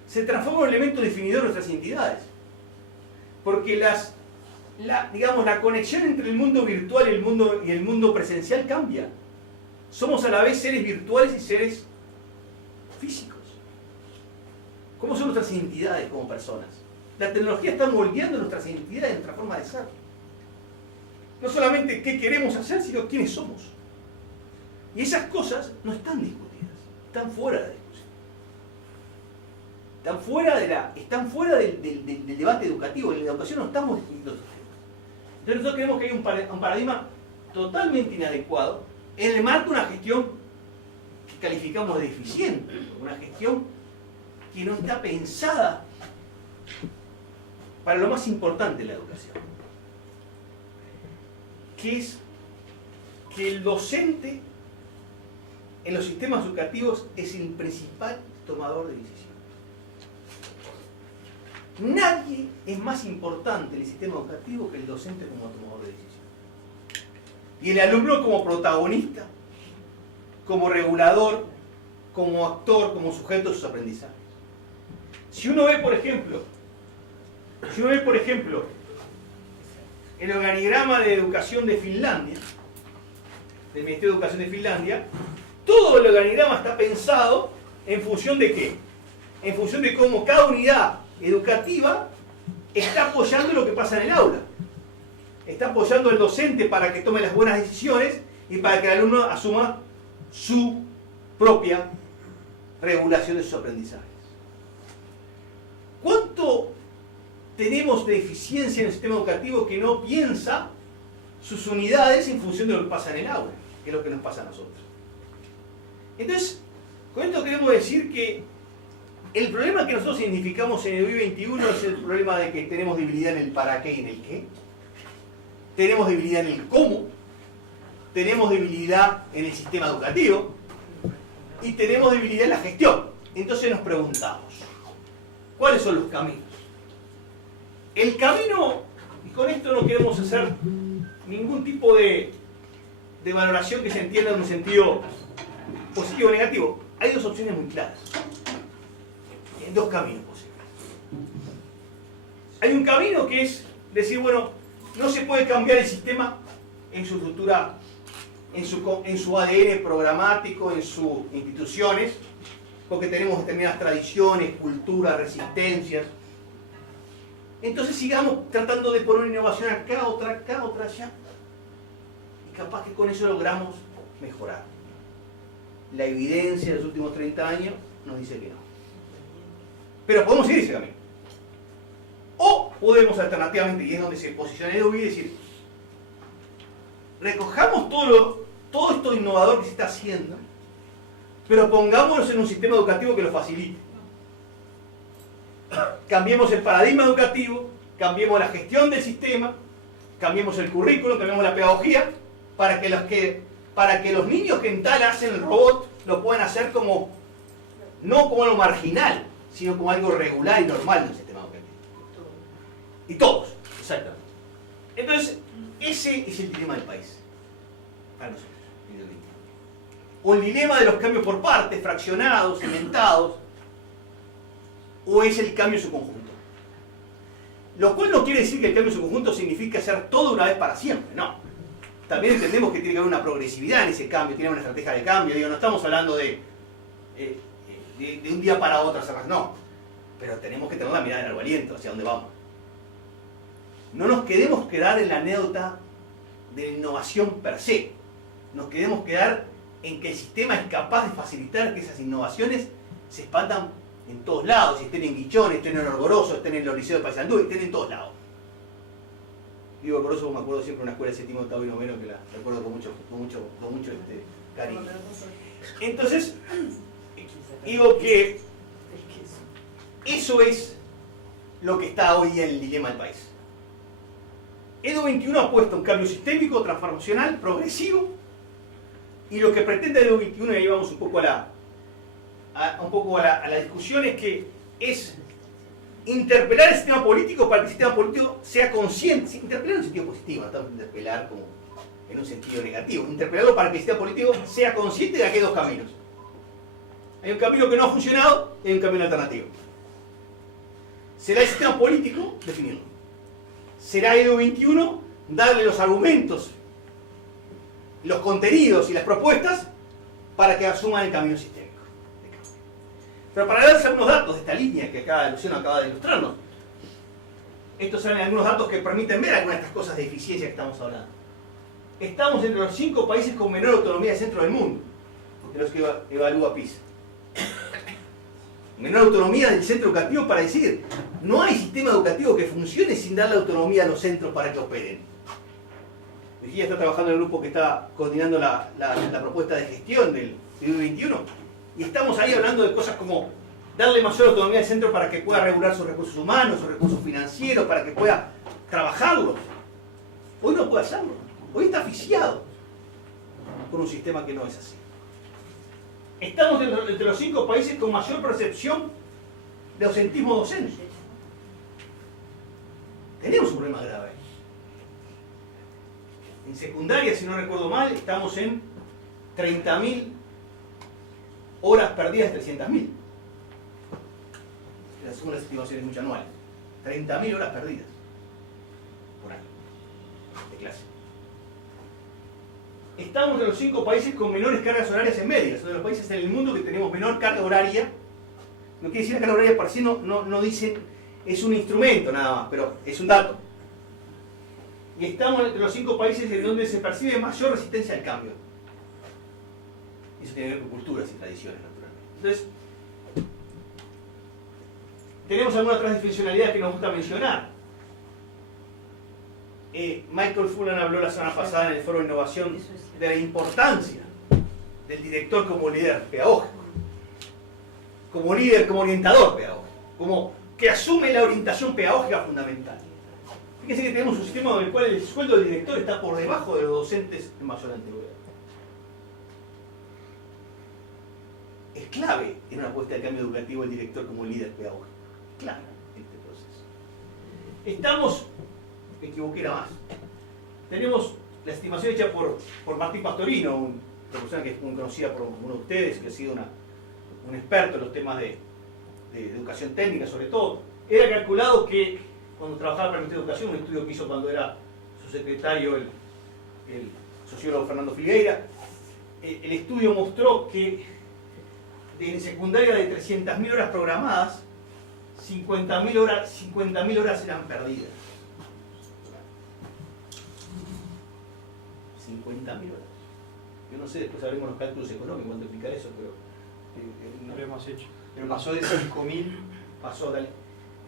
se transforma en un elemento definidor de nuestras identidades. Porque digamos, la conexión entre el mundo virtual y el mundo presencial cambia. Somos a la vez seres virtuales y seres físicos. ¿Cómo son nuestras identidades como personas? La tecnología está moldeando nuestras identidades, nuestra forma de ser. No solamente qué queremos hacer, sino quiénes somos. Y esas cosas no están discutidas, están fuera de la discusión. Están fuera del debate educativo. En la educación no estamos discutiendo esos temas. Entonces nosotros creemos que hay un paradigma totalmente inadecuado en el marco de una gestión que calificamos de deficiente, una gestión que no está pensada para lo más importante de la educación, que es que el docente en los sistemas educativos es el principal tomador de decisiones. Nadie es más importante en el sistema educativo que el docente como tomador de decisiones. Y el alumno como protagonista, como regulador, como actor, como sujeto de sus aprendizajes. Si uno ve, por ejemplo, el organigrama de educación de Finlandia, del Ministerio de Educación de Finlandia, todo el organigrama está pensado en función de ¿qué? En función de cómo cada unidad educativa está apoyando lo que pasa en el aula. Está apoyando al docente para que tome las buenas decisiones y para que el alumno asuma su propia regulación de sus aprendizajes. ¿Cuánto tenemos de eficiencia en el sistema educativo que no piensa sus unidades en función de lo que pasa en el aula, que es lo que nos pasa a nosotros? Entonces, con esto queremos decir que el problema que nosotros identificamos en el UI21 es el problema de que tenemos debilidad en el para qué y en el qué. Tenemos debilidad en el cómo. Tenemos debilidad en el sistema educativo. Y tenemos debilidad en la gestión. Entonces nos preguntamos, ¿cuáles son los caminos? El camino, y con esto no queremos hacer ningún tipo de valoración que se entienda en un sentido positivo o negativo. Hay dos opciones muy claras. Dos caminos posibles. Hay un camino que es decir, bueno, no se puede cambiar el sistema en su estructura, en su ADN programático, en sus instituciones, porque tenemos determinadas tradiciones, culturas, resistencias. Entonces sigamos tratando de poner innovación acá, otra allá. Y capaz que con eso logramos mejorar. La evidencia de los últimos 30 años nos dice que no. Pero podemos seguir ese camino. O podemos alternativamente, y es donde se posiciona EDUI, decir, recojamos todo esto innovador que se está haciendo, pero pongámonos en un sistema educativo que lo facilite. Cambiemos el paradigma educativo, cambiemos la gestión del sistema, cambiemos el currículo, cambiemos la pedagogía, para que los niños que en tal hacen el robot lo puedan hacer como, no como algo marginal, sino como algo regular y normal en el sistema educativo. Y todos, exactamente. Entonces, ese es el dilema del país, para nosotros. O el dilema de los cambios por partes, fraccionados, segmentados, o es el cambio en su conjunto. Lo cual no quiere decir que el cambio en su conjunto significa hacer todo una vez para siempre, no. También entendemos que tiene que haber una progresividad en ese cambio, tiene una estrategia de cambio. Digo, no estamos hablando de un día para otro hacerlas, no. Pero tenemos que tener la mirada en el aliento hacia dónde vamos. No nos quedemos quedar en la anécdota de la innovación per se. Nos quedemos quedar en que el sistema es capaz de facilitar que esas innovaciones se expandan en todos lados, estén en Guichón, estén en Orgoroso, estén en los liceos de Paysandú, estén en todos lados. Digo Orgoroso porque me acuerdo siempre de una escuela de séptimo, octavo y noveno que la recuerdo con mucho cariño. Entonces, digo que eso es lo que está hoy en el dilema del país. EDU21 ha puesto un cambio sistémico, transformacional, progresivo, y lo que pretende EDU21, y ahí vamos un poco a la discusión, es que es interpelar el sistema político para que el sistema político sea consciente, interpelar en un sentido positivo, no estamos interpelar como en un sentido negativo, interpelarlo para que el sistema político sea consciente de que hay dos caminos. Hay un camino que no ha funcionado y hay un camino alternativo. Será el sistema político definirlo. Será EDU21 darle los argumentos, los contenidos y las propuestas para que asuman el camino sistémico. Pero para darles algunos datos de esta línea que acá Luciano acaba de ilustrarnos, estos son algunos datos que permiten ver algunas de estas cosas de eficiencia que estamos hablando. Estamos entre los 5 países con menor autonomía del centro del mundo, de los que evalúa PISA. Menor autonomía del centro educativo para decir, no hay sistema educativo que funcione sin darle autonomía a los centros para que operen. Virginia está trabajando en el grupo que está coordinando la propuesta de gestión del 2021 y estamos ahí hablando de cosas como darle mayor autonomía al centro para que pueda regular sus recursos humanos, sus recursos financieros, para que pueda trabajarlos. Hoy no puede hacerlo. Hoy está asfixiado con un sistema que no es así. Estamos entre los 5 países con mayor percepción de ausentismo docente. Tenemos un problema grave. En secundaria, si no recuerdo mal, estamos en 30.000 horas perdidas de 300.000. Son las estimaciones mucho anuales. 30.000 horas perdidas por año de clase. Estamos entre los 5 países con menores cargas horarias en media. Son de los países en el mundo que tenemos menor carga horaria. No quiere decir la carga horaria por sí, no dicen, es un instrumento nada más, pero es un dato. Y estamos entre los 5 países en donde se percibe mayor resistencia al cambio. Eso tiene que ver con culturas y tradiciones, naturalmente. Entonces, tenemos algunas transdimensionalidades que nos gusta mencionar. Michael Fullan habló la semana pasada en el Foro de Innovación de la importancia del director como líder pedagógico, como líder, como orientador pedagógico, como que asume la orientación pedagógica fundamental. Fíjense que tenemos un sistema en el cual el sueldo del director está por debajo de los docentes en mayor antigüedad. Es clave en una apuesta de cambio educativo el director como líder pedagógico. Claro, este proceso. Estamos, me equivoqué, era más. Tenemos la estimación hecha por Martín Pastorino, una persona que es muy conocida por uno de ustedes, que ha sido un experto en los temas de educación técnica, sobre todo. Era calculado que cuando trabajaba para el Ministerio de Educación, un estudio que hizo cuando era su secretario el sociólogo Fernando Filgueira, el estudio mostró que en secundaria de 300.000 horas programadas, 50.000 horas eran perdidas. 50.000 horas. Yo no sé, después haremos los cálculos económicos cuando explicar eso, pero No lo hemos hecho. Pero pasó de 5.000, pasó, dale.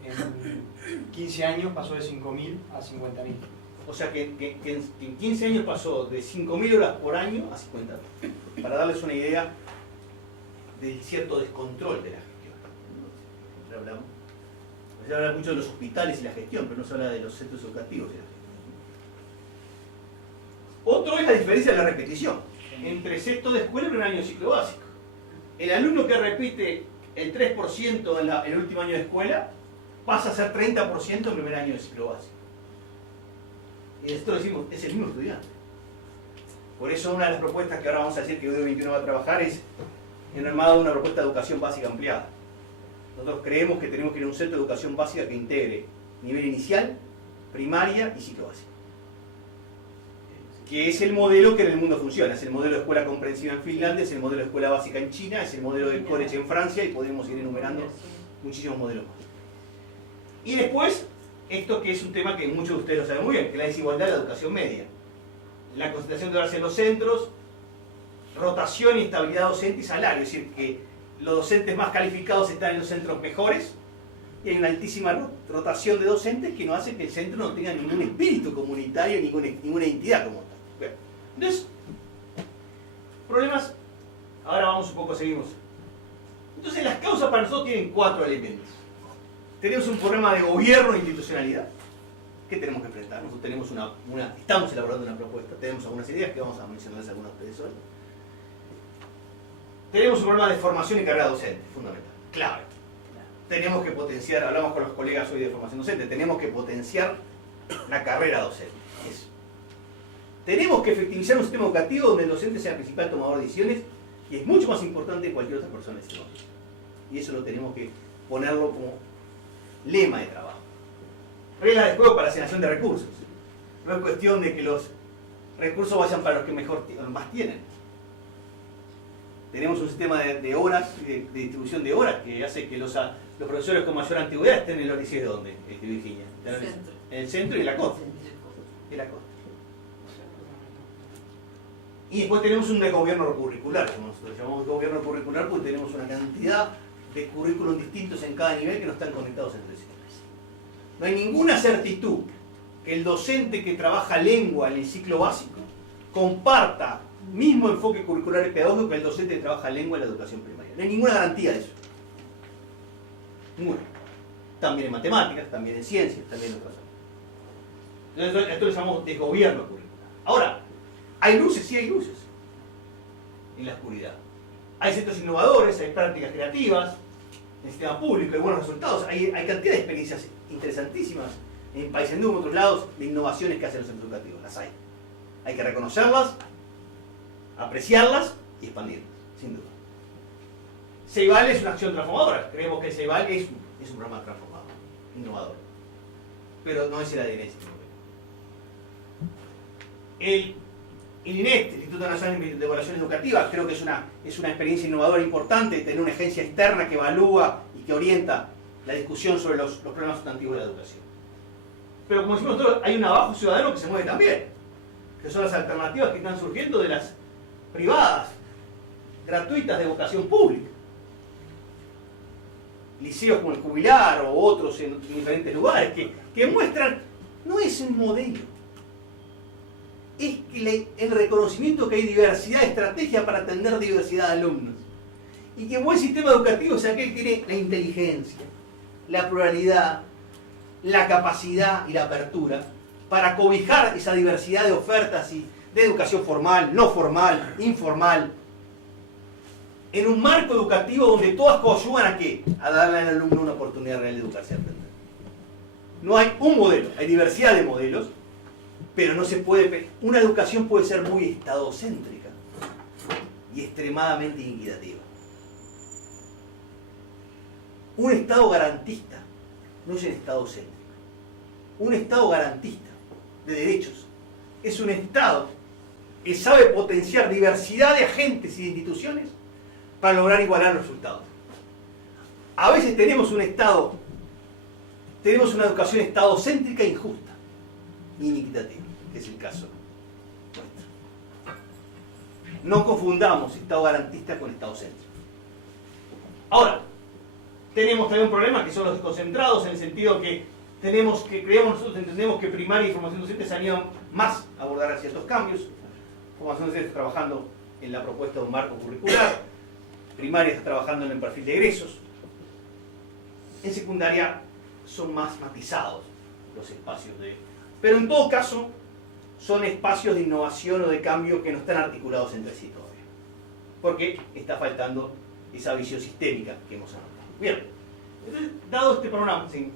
en 15 años pasó de 5.000 a 50.000. O sea que en 15 años pasó de 5.000 horas por año a 50.000. Para darles una idea del cierto descontrol de la gestión. Se habla mucho de los hospitales y la gestión, pero no se habla de los centros educativos y la gestión. Otro es la diferencia de la repetición entre sexto de escuela y primer año de ciclo básico. El alumno que repite el 3% en el último año de escuela pasa a ser 30% en el primer año de ciclo básico. Y nosotros decimos, es el mismo estudiante. Por eso una de las propuestas que ahora vamos a decir que UD21 va a trabajar es en el armado de una propuesta de educación básica ampliada. Nosotros creemos que tenemos que ir a un centro de educación básica que integre nivel inicial, primaria y ciclo básico. Que es el modelo que en el mundo funciona. Es el modelo de escuela comprensiva en Finlandia, es el modelo de escuela básica en China, es el modelo de college en Francia y podemos ir enumerando muchísimos modelos más. Y después, esto que es un tema que muchos de ustedes lo saben muy bien, que es la desigualdad de la educación media. La concentración de horas en los centros, rotación y estabilidad docente y salario. Es decir, que los docentes más calificados están en los centros mejores y hay una altísima rotación de docentes que no hace que el centro no tenga ningún espíritu comunitario, ninguna identidad como tal. Bueno, entonces, problemas, ahora vamos un poco, seguimos. Entonces las causas para nosotros tienen 4 elementos. Tenemos un problema de gobierno e institucionalidad que tenemos que enfrentar. Nosotros tenemos estamos elaborando una propuesta, tenemos algunas ideas que vamos a mencionarles a algunos de ustedes hoy. Tenemos un problema de formación y carrera docente, fundamental, clave. Tenemos que potenciar, hablamos con los colegas hoy de formación docente, tenemos que potenciar la carrera docente. Eso. Tenemos que efectivizar un sistema educativo donde el docente sea el principal tomador de decisiones y es mucho más importante que cualquier otra persona en este momento. Y eso lo tenemos que ponerlo como lema de trabajo. Reglas de juego para la asignación de recursos. No es cuestión de que los recursos vayan para los que más tienen. Tenemos un sistema de horas, de distribución de horas, que hace que los profesores con mayor antigüedad estén en los liceos de ¿dónde? Virginia. En el centro y en la costa. Y después tenemos un gobierno curricular, como nosotros llamamos gobierno curricular, porque tenemos una cantidad de currículum distintos en cada nivel que no están conectados entre sí. No hay ninguna certitud que el docente que trabaja lengua en el ciclo básico comparta mismo enfoque curricular y pedagógico que el docente que trabaja lengua en la educación primaria. No hay ninguna garantía de eso. Ninguna. También en matemáticas, también en ciencias, también en otras áreas. Entonces, esto lo llamamos desgobierno curricular. Ahora, ¿hay luces? Sí hay luces en la oscuridad. Hay centros innovadores, hay prácticas creativas en el sistema público, hay buenos resultados, hay cantidad de experiencias interesantísimas en Paysandú y en otros lados de innovaciones que hacen los centros educativos. Las hay. Hay que reconocerlas, apreciarlas y expandirlas, sin duda. Ceibal es una acción transformadora. Creemos que Ceibal es un programa transformador, innovador. Pero no es el ADN. El INET, el Instituto Nacional de Evaluación Educativa, creo que es una experiencia innovadora importante, tener una agencia externa que evalúa y que orienta la discusión sobre los problemas sustantivos de la educación. Pero como decimos nosotros, hay un abajo ciudadano que se mueve también, que son las alternativas que están surgiendo de las privadas, gratuitas de vocación pública. Liceos como el Jubilar o otros en diferentes lugares que muestran, no es un modelo, es que el reconocimiento que hay diversidad de estrategia para atender diversidad de alumnos. Y que un buen sistema educativo es aquel que tiene la inteligencia, la pluralidad, la capacidad y la apertura para cobijar esa diversidad de ofertas y de educación formal, no formal, informal, en un marco educativo donde todas coadyuvan ¿a qué? A darle al alumno una oportunidad real de educarse y aprender. No hay un modelo, hay diversidad de modelos, pero no se puede... Una educación puede ser muy estadocéntrica y extremadamente inequitativa. Un Estado garantista no es un Estado céntrico. Un Estado garantista de derechos es un Estado que sabe potenciar diversidad de agentes y de instituciones para lograr igualar los resultados. A veces tenemos una educación estadocéntrica e injusta, inequitativa, que es el caso nuestro. No confundamos Estado garantista con Estado céntrico. Ahora, tenemos también un problema que son los desconcentrados, en el sentido que entendemos que primaria y formación docente se animan más a abordar ciertos cambios. Formación docente está trabajando en la propuesta de un marco curricular, primaria está trabajando en el perfil de egresos. En secundaria son más matizados los espacios de... Pero en todo caso, son espacios de innovación o de cambio que no están articulados entre sí todavía. Porque está faltando esa visión sistémica que hemos hablado. Bien, entonces, dado este panorama, ¿sí?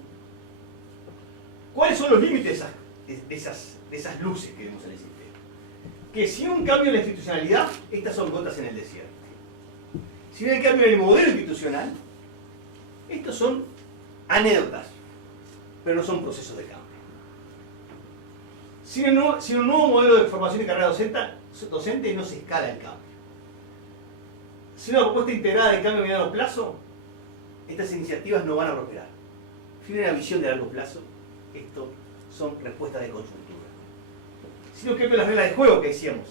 ¿Cuáles son los límites de esas luces que vemos en el sistema? Que sin un cambio en la institucionalidad, estas son gotas en el desierto. Si no hay cambio en el modelo institucional, estos son anécdotas, pero no son procesos de cambio. Sin un nuevo modelo de formación y carrera docente no se escala el cambio. Sin una propuesta integrada de cambio a mediano plazo, estas iniciativas no van a prosperar. Sin una visión de largo plazo, esto son respuestas de conjuntura. Sino que las reglas de juego que decíamos.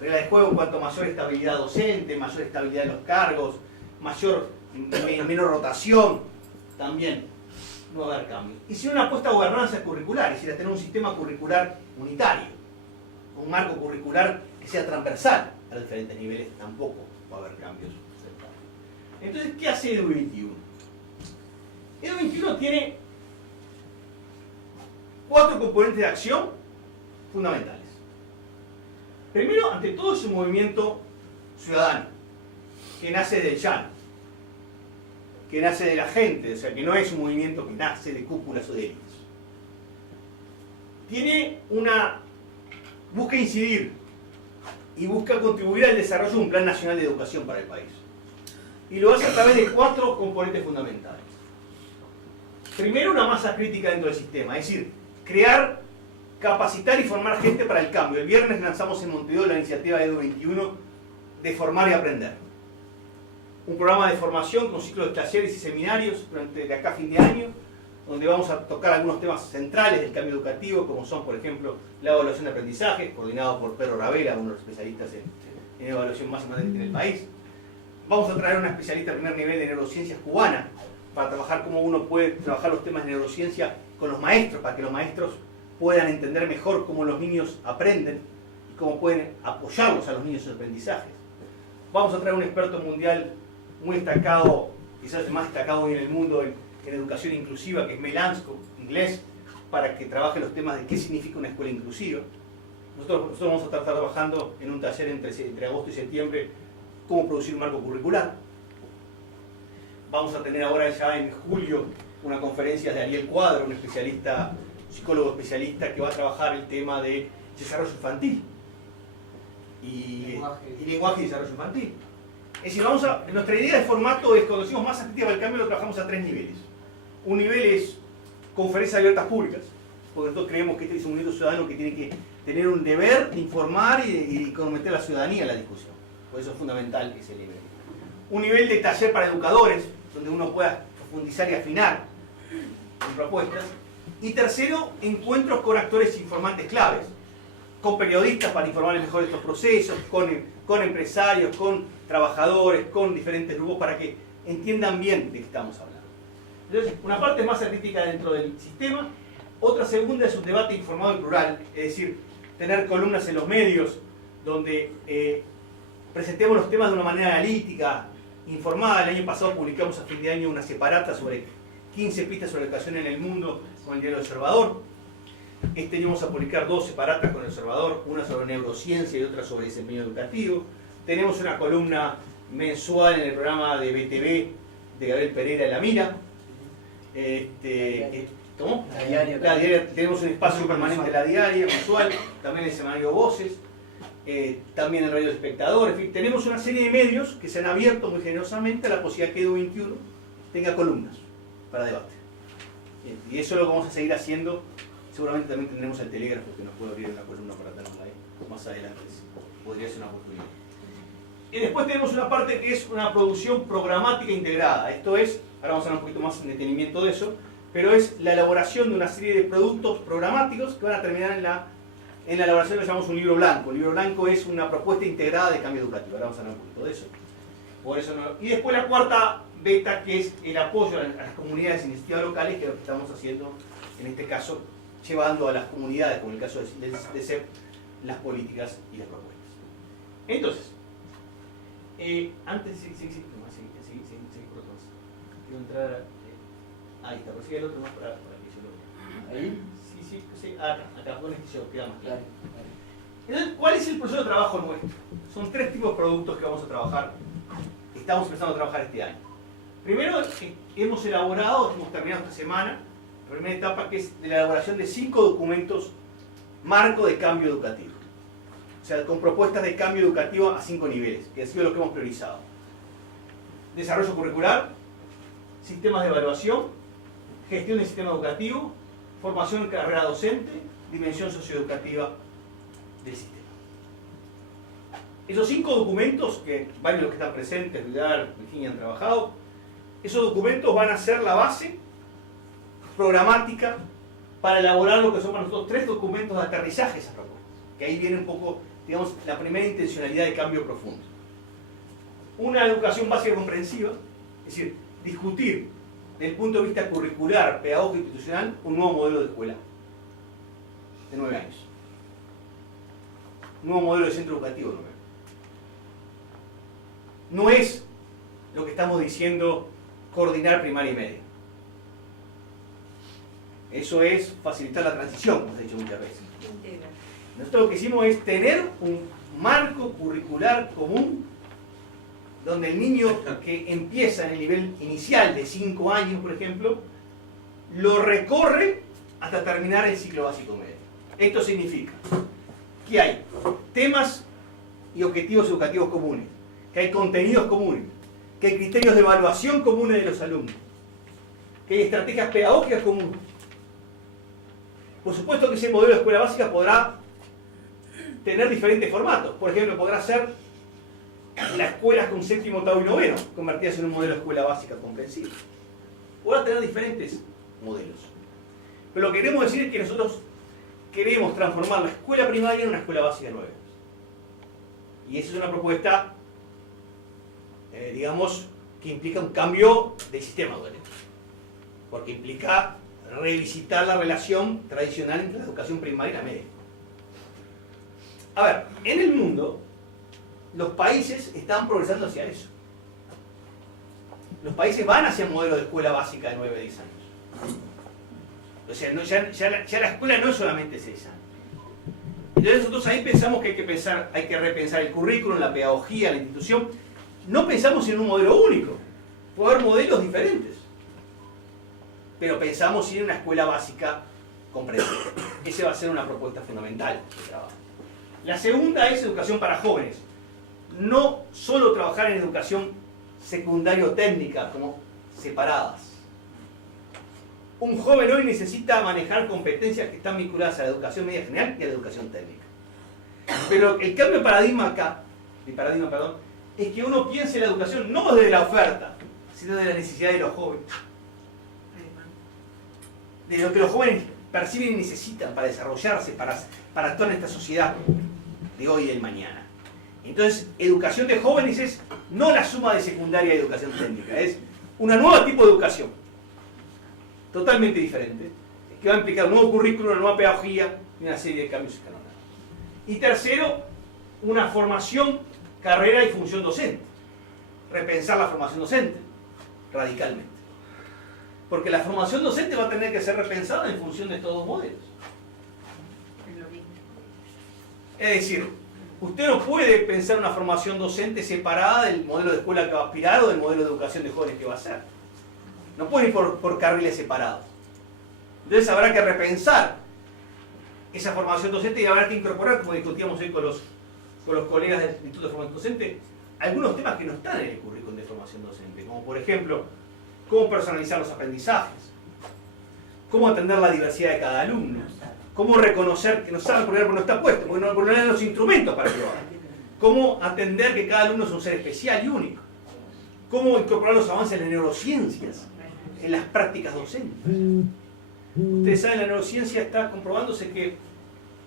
Reglas de juego en cuanto a mayor estabilidad docente, mayor estabilidad de los cargos, menor rotación, también no va a haber cambio. Y sin una apuesta a gobernanza curricular, es decir, a tener un sistema curricular unitario, un marco curricular que sea transversal a los diferentes niveles, tampoco va a haber cambios. Entonces, ¿qué hace Edu21? Edu21 tiene 4 componentes de acción fundamentales. Primero, ante todo, es un movimiento ciudadano, que nace del llano, que nace de la gente, o sea, que no es un movimiento que nace de cúpulas o de élites. Busca incidir y busca contribuir al desarrollo de un plan nacional de educación para el país. Y lo hace a través de 4 componentes fundamentales. Primero, una masa crítica dentro del sistema, es decir, crear, capacitar y formar gente para el cambio. El viernes lanzamos en Montevideo la iniciativa Edu21 de formar y aprender. Un programa de formación con ciclos de talleres y seminarios durante de acá a fin de año, donde vamos a tocar algunos temas centrales del cambio educativo, como son, por ejemplo, la evaluación de aprendizaje, coordinado por Pedro Ravela, uno de los especialistas en evaluación máxima en el país. Vamos a traer una especialista de primer nivel de neurociencias cubana, para trabajar cómo uno puede trabajar los temas de neurociencia con los maestros, para que los maestros puedan entender mejor cómo los niños aprenden y cómo pueden apoyarlos a los niños en sus aprendizajes. Vamos a traer un experto mundial muy destacado, quizás el más destacado hoy en el mundo en educación inclusiva, que es Mel Ansco, inglés, para que trabaje los temas de qué significa una escuela inclusiva. Nosotros vamos a estar trabajando en un taller entre agosto y septiembre cómo producir un marco curricular. Vamos a tener ahora ya en julio una conferencia de Ariel Cuadro, un especialista, psicólogo especialista, que va a trabajar el tema de desarrollo infantil y lenguaje y desarrollo infantil. Es decir, nuestra idea de formato es, cuando decimos masa crítica para el cambio, lo trabajamos a 3 niveles. Un nivel es conferencias abiertas públicas, porque nosotros creemos que este es un movimiento ciudadano que tiene que tener un deber de informar y comprometer a la ciudadanía en la discusión. Por eso es fundamental ese nivel. Un nivel de taller para educadores, donde uno pueda profundizar y afinar en propuestas. Y tercero, encuentros con actores informantes claves, con periodistas para informarles mejor de estos procesos, con empresarios, con trabajadores, con diferentes grupos para que entiendan bien de qué estamos hablando. Entonces, una parte es más crítica dentro del sistema, otra segunda es un debate informado y plural, es decir, tener columnas en los medios donde presentemos los temas de una manera analítica, informada. El año pasado publicamos a fin de año una separata sobre 15 pistas sobre educación en el mundo con el diario El Observador. Este año vamos a publicar 2 separatas con El Observador, una sobre neurociencia y otra sobre desempeño educativo. Tenemos una columna mensual en el programa de BTV de Gabriel Pereira de La Mira. ¿Cómo? La diaria, tenemos un espacio permanente en la diaria, mensual, también el semanario Voces, también el Radio Espectador. En fin, tenemos una serie de medios que se han abierto muy generosamente a la posibilidad que Edu21 tenga columnas para debate. Y eso es lo que vamos a seguir haciendo. Seguramente también tendremos el telégrafo que nos puede abrir una columna para tenerla ahí más adelante. Podría ser una oportunidad. Y después tenemos una parte que es una producción programática integrada. Esto es, ahora vamos a hablar un poquito más en detenimiento de eso, pero es la elaboración de una serie de productos programáticos que van a terminar en la elaboración de lo que llamamos un libro blanco. El libro blanco es una propuesta integrada de cambio educativo. Ahora vamos a hablar un poquito de eso. Por eso y después la cuarta beta, que es el apoyo a las comunidades e iniciativas locales, que es lo que estamos haciendo en este caso, llevando a las comunidades, como en el caso de CEP, las políticas y las propuestas. Entonces, antes sí, por otro más. Quiero entrar, ahí está, pero sigue el otro más para que yo lo vea. ¿Ahí? Sí, acá, bueno, este ya queda más claro. Entonces, ¿cuál es el proceso de trabajo nuestro? Son 3 tipos de productos que vamos a trabajar, estamos empezando a trabajar este año. Primero, hemos terminado esta semana, la primera etapa, que es de la elaboración de 5 documentos marco de cambio educativo. O sea, con propuestas de cambio educativo a 5 niveles, que ha sido lo que hemos priorizado. Desarrollo curricular, sistemas de evaluación, gestión del sistema educativo, formación en carrera docente, dimensión socioeducativa del sistema. Esos 5 documentos, que varios de los que están presentes, Vidal, Virginia, han trabajado, esos documentos van a ser la base programática para elaborar lo que son para nosotros 3 documentos de aterrizaje de esas propuestas. Que ahí viene un poco, digamos, la primera intencionalidad de cambio profundo. Una educación básica comprensiva, es decir, discutir desde el punto de vista curricular, pedagógico e institucional, un nuevo modelo de escuela de 9 años. Un nuevo modelo de centro educativo de 9 años. No es lo que estamos diciendo coordinar primaria y media. Eso es facilitar la transición, como se ha dicho muchas veces. Nosotros lo que hicimos es tener un marco curricular común donde el niño que empieza en el nivel inicial de 5 años, por ejemplo, lo recorre hasta terminar el ciclo básico medio. Esto significa que hay temas y objetivos educativos comunes, que hay contenidos comunes, que hay criterios de evaluación comunes de los alumnos, que hay estrategias pedagógicas comunes. Por supuesto que ese modelo de escuela básica podrá tener diferentes formatos. Por ejemplo, podrá ser las escuelas con 7º, 8º y 9º, convertidas en un modelo de escuela básica comprensiva. Podrá tener diferentes modelos. Pero lo que queremos decir es que nosotros queremos transformar la escuela primaria en una escuela básica de 9 años. Y esa es una propuesta, digamos, que implica un cambio del sistema educativo. Porque implica revisitar la relación tradicional entre la educación primaria y la media. A ver, en el mundo, los países están progresando hacia eso. Los países van hacia un modelo de escuela básica de 9 a 10 años. O sea, ya la escuela no es solamente 6 años. Entonces nosotros ahí pensamos que hay que repensar el currículum, la pedagogía, la institución. No pensamos en un modelo único. Puede haber modelos diferentes. Pero pensamos en una escuela básica comprendida. Esa va a ser una propuesta fundamental de trabajo. La segunda es educación para jóvenes. No solo trabajar en educación secundaria o técnica, como separadas. Un joven hoy necesita manejar competencias que están vinculadas a la educación media general y a la educación técnica. Pero el cambio de paradigma es que uno piense la educación no desde la oferta, sino de la necesidad de los jóvenes. De lo que los jóvenes perciben y necesitan para desarrollarse, para actuar en esta sociedad de hoy y del mañana. Entonces, educación de jóvenes es no la suma de secundaria y educación técnica, es una nueva tipo de educación, totalmente diferente, que va a implicar un nuevo currículo, una nueva pedagogía y una serie de cambios escalonados. Y tercero, una formación, carrera y función docente. Repensar la formación docente, radicalmente. Porque la formación docente va a tener que ser repensada en función de estos dos modelos. Es decir, usted no puede pensar una formación docente separada del modelo de escuela que va a aspirar o del modelo de educación de jóvenes que va a hacer. No puede ir por carriles separados. Entonces habrá que repensar esa formación docente y habrá que incorporar, como discutíamos hoy con los colegas del Instituto de Formación Docente, algunos temas que no están en el currículum de formación docente, como por ejemplo, cómo personalizar los aprendizajes, cómo atender la diversidad de cada alumno, cómo reconocer que no saben poner porque no está puesto, porque no ponen los instrumentos para que lo hagan, cómo atender que cada alumno es un ser especial y único, cómo incorporar los avances en las neurociencias, en las prácticas docentes. Ustedes saben, la neurociencia está comprobándose que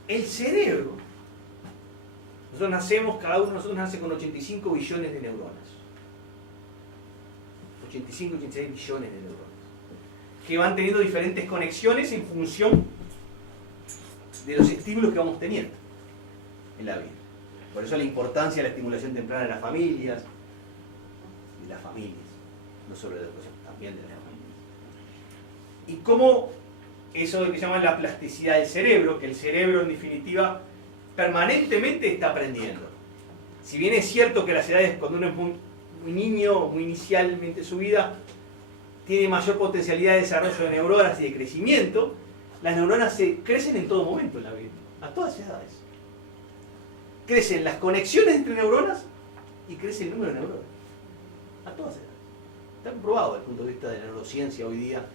el cerebro, cada uno de nosotros nace con 85 billones de neuronas. 85, 86 billones de neuronas. Que van teniendo diferentes conexiones en función de los estímulos que vamos teniendo en la vida. Por eso la importancia de la estimulación temprana de las familias, no solo de la educación, también de las familias. Y cómo eso que se llama la plasticidad del cerebro, que el cerebro en definitiva permanentemente está aprendiendo. Si bien es cierto que las edades, cuando uno es muy niño, muy inicialmente en su vida, tiene mayor potencialidad de desarrollo de neuronas y de crecimiento, las neuronas crecen en todo momento en la vida, a todas edades. Crecen las conexiones entre neuronas y crece el número de neuronas, a todas edades. Está comprobado desde el punto de vista de la neurociencia hoy día,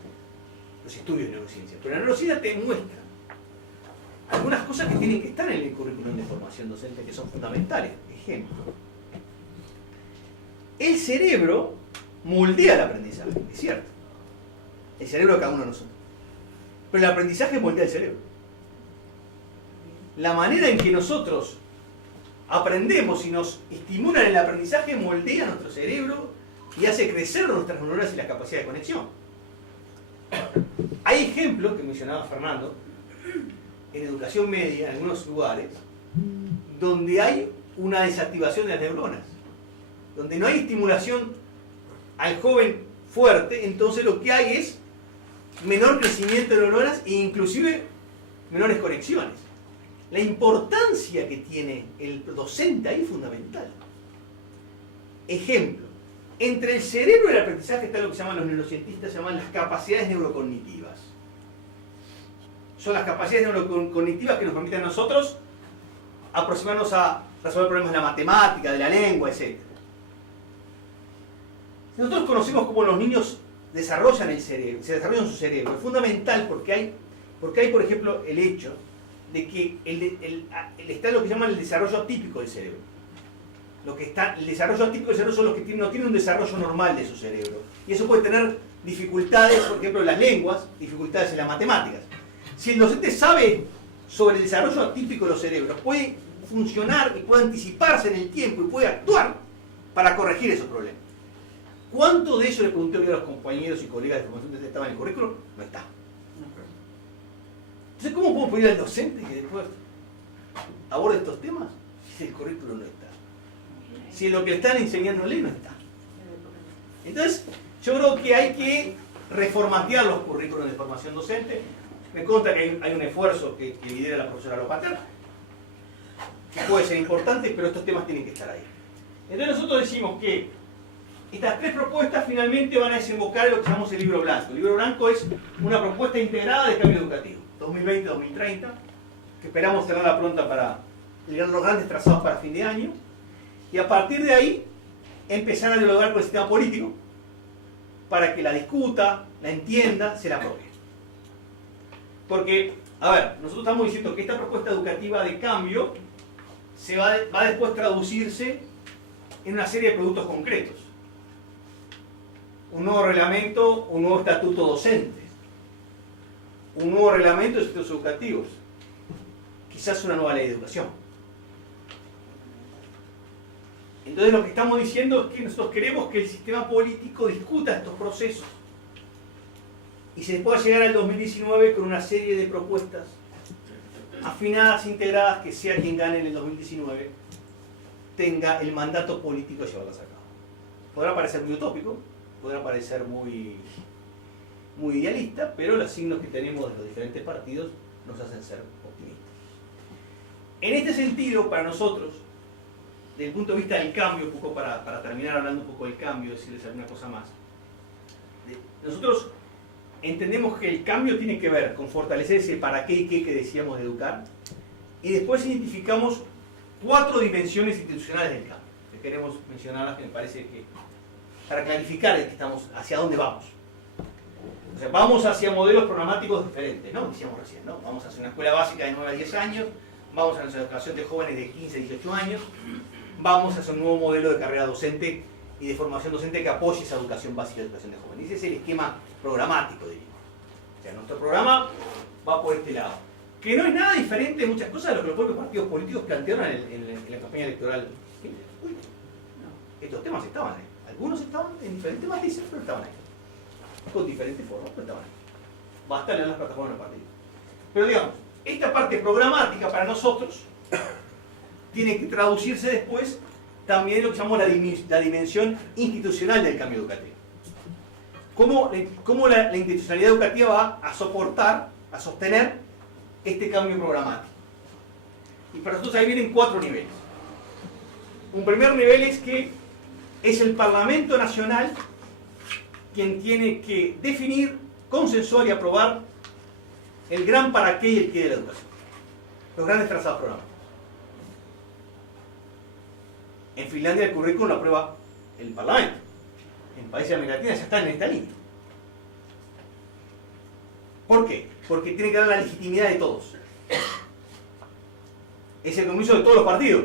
los estudios de neurociencia. Pero la neurociencia te muestra algunas cosas que tienen que estar en el currículum de formación docente que son fundamentales. Ejemplo, el cerebro moldea el aprendizaje, es cierto. El cerebro de cada uno de nosotros. Pero el aprendizaje moldea el cerebro. La manera en que nosotros aprendemos y nos estimulan el aprendizaje moldea nuestro cerebro y hace crecer nuestras neuronas y la capacidad de conexión. Hay ejemplos que mencionaba Fernando en educación media, en algunos lugares, donde hay una desactivación de las neuronas, donde no hay estimulación al joven fuerte, entonces lo que hay es menor crecimiento de neuronas e inclusive menores conexiones. La importancia que tiene el docente ahí es fundamental. Ejemplo, entre el cerebro y el aprendizaje está lo que llaman los neurocientistas, llaman las capacidades neurocognitivas. Son las capacidades neurocognitivas que nos permiten a nosotros aproximarnos a resolver problemas de la matemática, de la lengua, etc. Nosotros conocemos cómo los niños desarrollan el cerebro, se desarrollan su cerebro. Es fundamental porque hay, por ejemplo, el hecho de que está lo que llaman el desarrollo atípico del cerebro. El desarrollo atípico del cerebro son los que no tienen un desarrollo normal de su cerebro. Y eso puede tener dificultades, por ejemplo, en las lenguas, dificultades en las matemáticas. Si el docente sabe sobre el desarrollo atípico de los cerebros, puede funcionar y puede anticiparse en el tiempo y puede actuar para corregir esos problemas. ¿Cuánto de eso le pregunté hoy a los compañeros y colegas de formación que estaban en el currículum? No está. Entonces, ¿cómo puedo pedir al docente que después aborde estos temas si el currículo no está? Si lo que le están enseñándole no está. Entonces, yo creo que hay que reformatear los currículos de formación docente. Me consta que hay un esfuerzo que lidera la profesora Lopater, que puede ser importante, pero estos temas tienen que estar ahí. Entonces nosotros decimos que estas 3 propuestas finalmente van a desembocar en lo que llamamos el libro blanco. El libro blanco es una propuesta integrada de cambio educativo, 2020-2030, que esperamos tenerla pronta para llegar a los grandes trazados para fin de año, y a partir de ahí empezar a dialogar con el sistema político para que la discuta, la entienda, se la apropie. Porque, a ver, nosotros estamos diciendo que esta propuesta educativa de cambio va a después traducirse en una serie de productos concretos. Un nuevo reglamento, un nuevo estatuto docente, un nuevo reglamento de institutos educativos, quizás una nueva ley de educación. Entonces lo que estamos diciendo es que nosotros queremos que el sistema político discuta estos procesos y se pueda llegar al 2019 con una serie de propuestas afinadas, integradas, que sea quien gane en el 2019 tenga el mandato político de llevarlas a cabo. Podrá parecer muy utópico, podrá parecer muy idealista, pero los signos que tenemos de los diferentes partidos nos hacen ser optimistas. En este sentido, para nosotros, desde el punto de vista del cambio, un poco para terminar hablando un poco del cambio, decirles alguna cosa más, nosotros entendemos que el cambio tiene que ver con fortalecer ese para qué y qué que decíamos de educar, y después identificamos 4 dimensiones institucionales del cambio, que queremos mencionarlas, que me parece que para clarificar que estamos hacia dónde vamos. O sea, vamos hacia modelos programáticos diferentes, ¿no? Decíamos recién, ¿no? Vamos hacia una escuela básica de 9 a 10 años, vamos a una educación de jóvenes de 15 a 18 años, vamos hacia un nuevo modelo de carrera docente y de formación docente que apoye esa educación básica de educación de jóvenes. Ese es el esquema programático, diríamos. O sea, nuestro programa va por este lado. Que no es nada diferente en muchas cosas de lo que los propios partidos políticos plantearon en la campaña electoral. Uy, no. Estos temas estaban ahí. Algunos estaban en diferentes matices, pero estaban ahí. Con diferentes formas, pero estaban ahí. Basta leer las plataformas de los partidos. Pero digamos, esta parte programática para nosotros tiene que traducirse después también en lo que llamamos la dimensión institucional del cambio educativo. ¿Cómo la institucionalidad educativa va a soportar, a sostener este cambio programático? Y para nosotros ahí vienen 4 niveles. Un primer nivel es que es el Parlamento Nacional quien tiene que definir, consensuar y aprobar el gran para qué y el qué de la educación. Los grandes trazados programáticos. En Finlandia el currículum lo aprueba el Parlamento. En países de América Latina ya están en esta línea. ¿Por qué? Porque tiene que dar la legitimidad de todos. Es el compromiso de todos los partidos.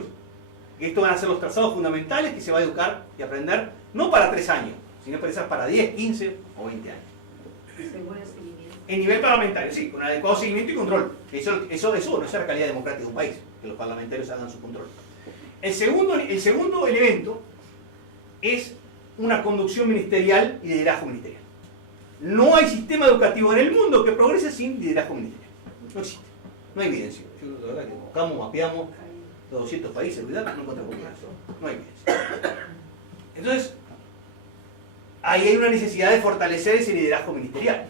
Que estos van a ser los trazados fundamentales que se va a educar y aprender, no para 3 años, sino para 10, 15 o 20 años. En nivel parlamentario, sí, con adecuado seguimiento y control. Eso no es la calidad democrática de un país, que los parlamentarios hagan su control. El segundo elemento es una conducción ministerial y liderazgo ministerial. No hay sistema educativo en el mundo que progrese sin liderazgo ministerial. No existe. No hay evidencia. Yo la verdad que buscamos, mapeamos los 200 países, no encontramos eso. No hay evidencia. Entonces, ahí hay una necesidad de fortalecer ese liderazgo ministerial.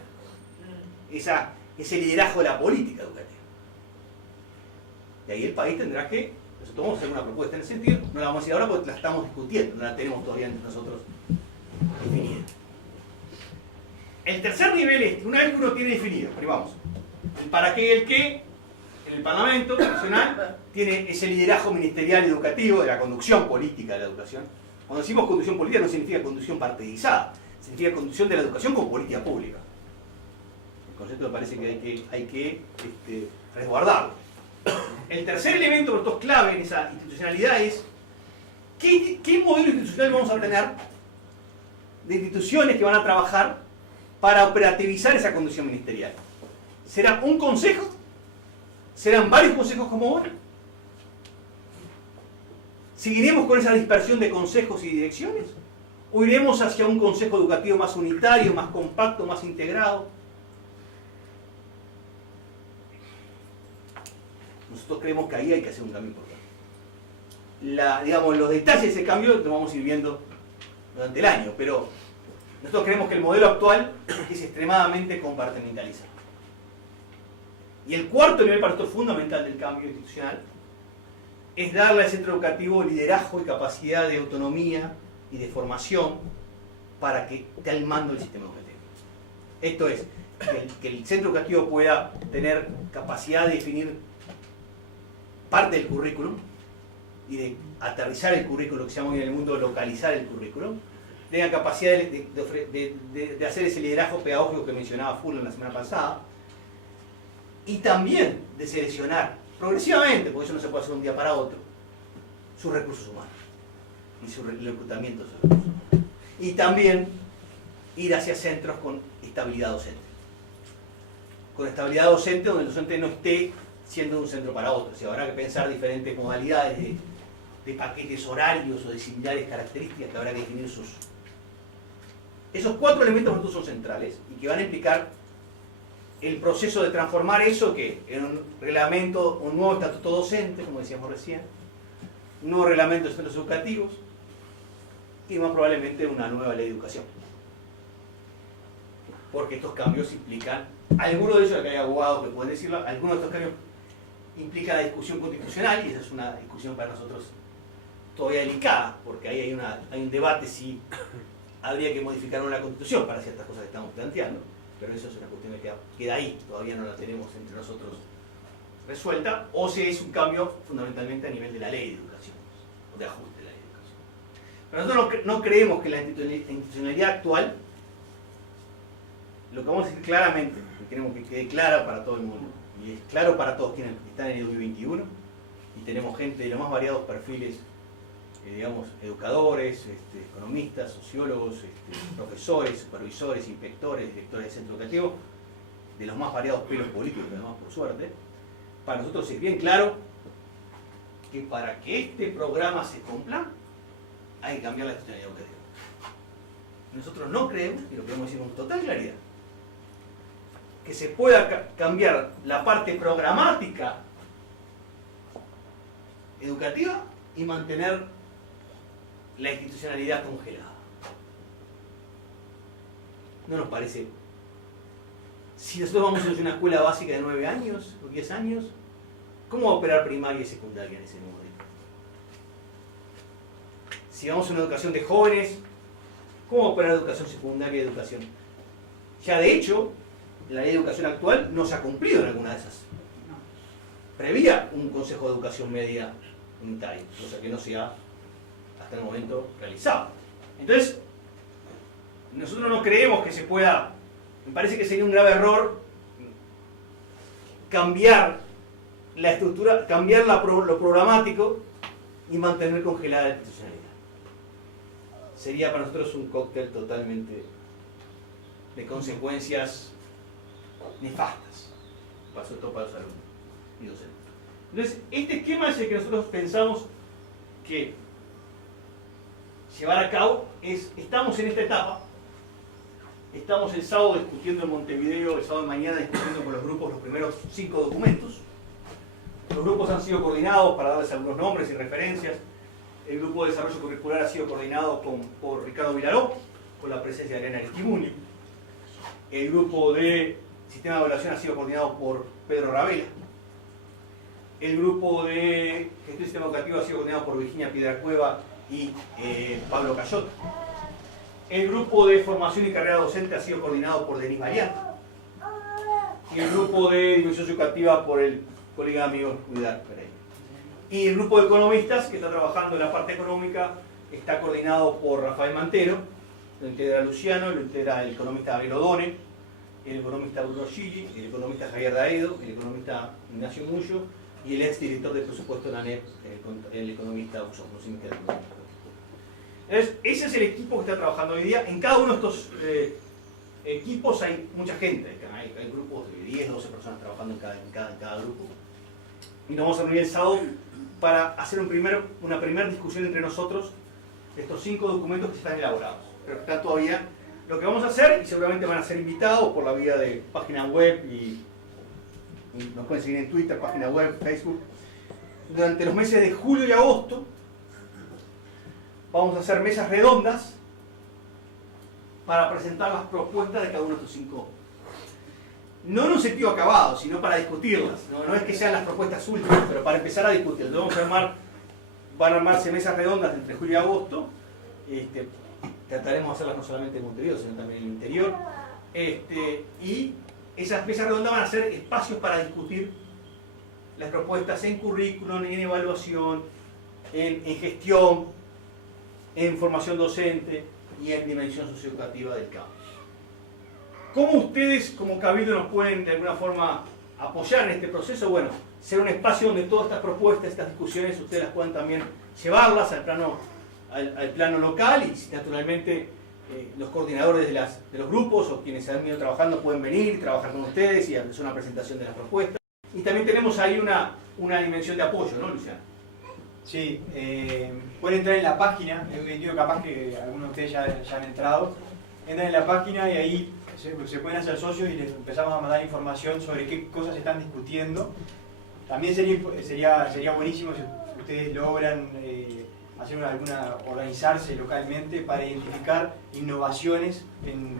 Ese liderazgo de la política educativa. Y ahí el país tendrá que, nosotros vamos a hacer una propuesta en ese sentido, no la vamos a decir ahora porque la estamos discutiendo, no la tenemos todavía entre nosotros definida. El tercer nivel es, una vez que uno tiene definido, primero vamos, el para qué y el qué, en el Parlamento Nacional tiene ese liderazgo ministerial educativo de la conducción política de la educación. Cuando decimos conducción política no significa conducción partidizada, significa conducción de la educación como política pública. El concepto me parece que hay que resguardarlo. El tercer elemento, por todo clave en esa institucionalidad es ¿qué modelo institucional vamos a tener de instituciones que van a trabajar para operativizar esa conducción ministerial? ¿Será un consejo? ¿Serán varios consejos como ahora? ¿Seguiremos con esa dispersión de consejos y direcciones? ¿O iremos hacia un consejo educativo más unitario, más compacto, más integrado? nosotros creemos que ahí hay que hacer un cambio importante. Digamos, los detalles de ese cambio los vamos a ir viendo durante el año, pero nosotros creemos que el modelo actual es extremadamente compartimentalizado. Y el cuarto nivel para nosotros fundamental del cambio institucional es darle al centro educativo liderazgo y capacidad de autonomía y de formación para que esté al mando del sistema educativo. Esto es, que el centro educativo pueda tener capacidad de definir parte del currículum y de aterrizar el currículum, que se llama hoy en el mundo localizar el currículum, tenga capacidad de hacer ese liderazgo pedagógico que mencionaba Fulton la semana pasada, y también de seleccionar progresivamente, porque eso no se puede hacer de un día para otro, sus recursos humanos y su reclutamiento de esos recursos humanos. Y también ir hacia centros con estabilidad docente. Con estabilidad docente donde el docente no esté siendo de un centro para otro. O sea, habrá que pensar diferentes modalidades de paquetes horarios o de similares características que habrá que definir sus... Esos 4 elementos son centrales y que van a implicar el proceso de transformar eso que en un reglamento, un nuevo estatuto docente, como decíamos recién, un nuevo reglamento de centros educativos y más probablemente una nueva ley de educación. Porque estos cambios implican, algunos de ellos, acá hay abogados que pueden decirlo, algunos de estos cambios implican la discusión constitucional y esa es una discusión para nosotros todavía delicada, porque ahí hay un debate si habría que modificar una constitución para ciertas cosas que estamos planteando. Pero eso es una cuestión que queda ahí, todavía no la tenemos entre nosotros resuelta, o si es un cambio fundamentalmente a nivel de la ley de educación, o de ajuste de la ley de educación. Pero nosotros no creemos que la institucionalidad actual, lo que vamos a decir claramente, que queremos que quede clara para todo el mundo, y es claro para todos quienes están en el 2021, y tenemos gente de los más variados perfiles, digamos, educadores, economistas, sociólogos, profesores, supervisores, inspectores, directores de centro educativo, de los más variados pelos políticos, además, por suerte. Para nosotros es bien claro que para que este programa se cumpla, hay que cambiar la institucionalidad educativa. Nosotros no creemos, y lo queremos decir con total claridad, que se pueda cambiar la parte programática educativa y mantener la institucionalidad congelada. No nos parece. Si nosotros vamos a hacer una escuela básica de 9 años o 10 años, ¿cómo va a operar primaria y secundaria en ese modelo? Si vamos a una educación de jóvenes, ¿cómo va a operar educación secundaria y educación? Ya de hecho, la ley de educación actual no se ha cumplido en alguna de esas. Prevía un consejo de educación media unitario, cosa que no se ha hasta el momento realizado. Entonces, nosotros no creemos que se pueda, me parece que sería un grave error cambiar la estructura, cambiar lo programático y mantener congelada la institucionalidad. Sería para nosotros un cóctel totalmente de consecuencias nefastas, sobre todo para los alumnos y docentes. Entonces, este esquema es el que nosotros pensamos que llevar a cabo estamos en esta etapa, estamos el sábado discutiendo en Montevideo, el sábado de mañana discutiendo con los grupos los primeros 5 documentos. Los grupos han sido coordinados, para darles algunos nombres y referencias. El grupo de desarrollo curricular ha sido coordinado por Ricardo Vilaró, con la presencia de Elena Aristimuño. El grupo de sistema de evaluación ha sido coordinado por Pedro Ravela. El grupo de gestión del sistema educativo ha sido coordinado por Virginia Piedracueva y Pablo Cayot. El grupo de formación y carrera docente ha sido coordinado por Denis Marián. Y el grupo de dimensión educativa por el colega amigo Cuidar Pereira. Y el grupo de economistas que está trabajando en la parte económica está coordinado por Rafael Mantero, lo integra Luciano, lo integra el economista Gabriel Odone, el economista Bruno Gili, el economista Javier Daedo, el economista Ignacio Mullo y el ex director de presupuesto de la ANEP, el economista Augusto Musinca. Entonces, ese es el equipo que está trabajando hoy día. En cada uno de estos equipos hay mucha gente, hay grupos de 10, 12 personas trabajando en cada grupo. Y nos vamos a reunir el sábado para hacer una primera discusión entre nosotros de estos 5 documentos que están elaborados. Pero está todavía. Lo que vamos a hacer, y seguramente van a ser invitados por la vía de página web y nos pueden seguir en Twitter, página web, Facebook, durante los meses de julio y agosto, vamos a hacer mesas redondas para presentar las propuestas de cada uno de estos 5. No en un sentido acabado, sino para discutirlas. No es que sean las propuestas últimas, pero para empezar a discutirlas. Van a armarse mesas redondas entre julio y agosto. Trataremos de hacerlas no solamente en Montevideo, sino también en el interior. Y esas mesas redondas van a ser espacios para discutir las propuestas en currículum, en evaluación, en gestión, en formación docente y en dimensión socioeducativa del campus. ¿Cómo ustedes como Cabildo nos pueden de alguna forma apoyar en este proceso? Bueno, ser un espacio donde todas estas propuestas, estas discusiones, ustedes las puedan también llevarlas al plano local y naturalmente los coordinadores de los grupos o quienes han venido trabajando pueden venir, trabajar con ustedes y hacer una presentación de las propuestas. Y también tenemos ahí una dimensión de apoyo, ¿no, Luciano? Sí, pueden entrar en la página, yo capaz que algunos de ustedes ya han entrado, entran en la página y ahí se pueden hacer socios y les empezamos a mandar información sobre qué cosas están discutiendo. También sería buenísimo si ustedes logran organizarse localmente para identificar innovaciones en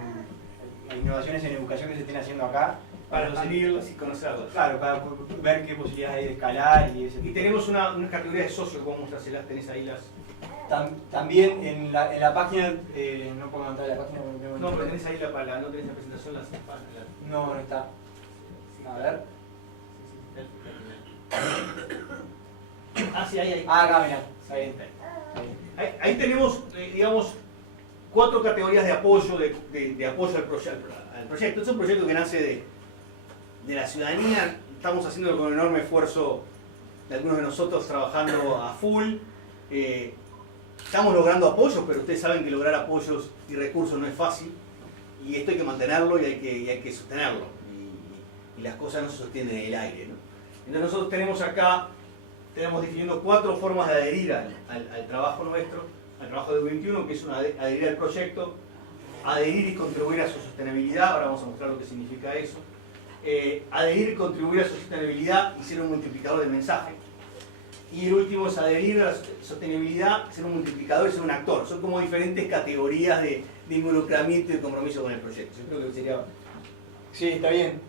educación que se estén haciendo acá. Para seguirlas y conocerlas. Claro, para ver qué posibilidades hay de escalar y ese tipo. Y tenemos una categoría de socios, ¿cómo mostrárselas? Tenés ahí las... También en la página, no puedo entrar a la página. No, pero tenés ahí no tenés la presentación, No está. A ver. Sí, ahí. Acá, mirá. Está bien. Ahí tenemos, digamos, 4 categorías de apoyo, de apoyo al proyecto. Es un proyecto que nace de la ciudadanía. Estamos haciéndolo con enorme esfuerzo de algunos de nosotros trabajando a full. Estamos logrando apoyos, pero ustedes saben que lograr apoyos y recursos no es fácil. Y esto hay que mantenerlo y hay que sostenerlo. Y las cosas no se sostienen en el aire, ¿no? Entonces nosotros tenemos definiendo 4 formas de adherir al trabajo nuestro, al trabajo de U21, que es adherir al proyecto, adherir y contribuir a su sostenibilidad. Ahora vamos a mostrar lo que significa eso. Adherir y contribuir a su sostenibilidad y ser un multiplicador del mensaje. Y el último es adherir a la sostenibilidad, ser un multiplicador y ser un actor. Son como diferentes categorías de involucramiento y de compromiso con el proyecto. Yo creo que sería... Sí, está bien.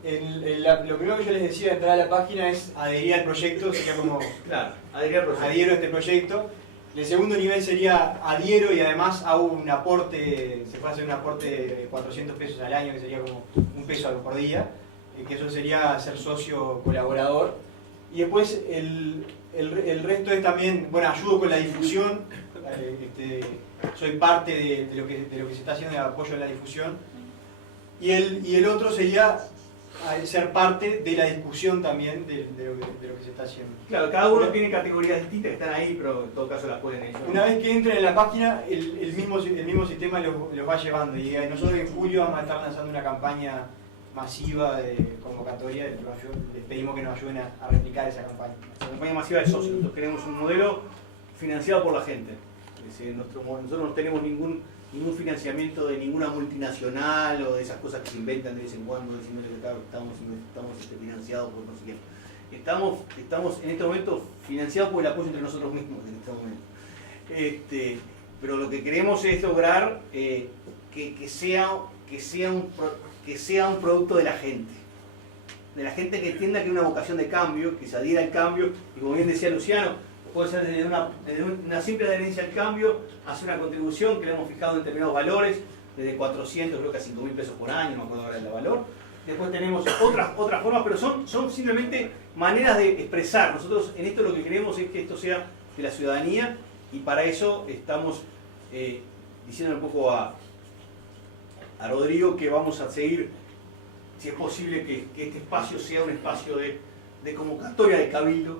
Lo primero que yo les decía de entrar a la página es adherir al proyecto, sería como... Claro, adherir al proyecto. Adhiero a este proyecto. El segundo nivel sería adhiero y además hago un aporte, se puede hacer un aporte de 400 pesos al año, que sería como un peso por día, que eso sería ser socio colaborador. Y después el resto es también, bueno, ayudo con la difusión, soy parte de lo que se está haciendo de apoyo a la difusión. Y el otro sería ser parte de la discusión también de lo que se está haciendo. Claro, cada uno tiene categorías distintas que están ahí, pero en todo caso las pueden ellos. Una vez que entren en la página, el mismo sistema los va llevando. Y nosotros en julio vamos a estar lanzando una campaña masiva de convocatoria. Les pedimos que nos ayuden a replicar esa campaña. La campaña masiva de socios. Nosotros queremos un modelo financiado por la gente. Es decir, nosotros no tenemos ningún financiamiento de ninguna multinacional o de esas cosas que se inventan de vez en cuando diciendo que estamos financiados por no sé qué. Estamos en este momento financiados por el apoyo entre nosotros mismos en este momento. Pero lo que queremos es lograr que sea un producto de la gente que entienda que hay una vocación de cambio, que se adhiera al cambio, y como bien decía Luciano, puede ser desde una simple adherencia al cambio, hacer una contribución que le hemos fijado en determinados valores, desde 400 creo que a 5.000 pesos por año, no me acuerdo ahora del valor. Después tenemos otras formas, pero son simplemente maneras de expresar. Nosotros en esto lo que queremos es que esto sea de la ciudadanía, y para eso estamos diciendo un poco a Rodrigo que vamos a seguir, si es posible, que este espacio sea un espacio de convocatoria de Cabildo,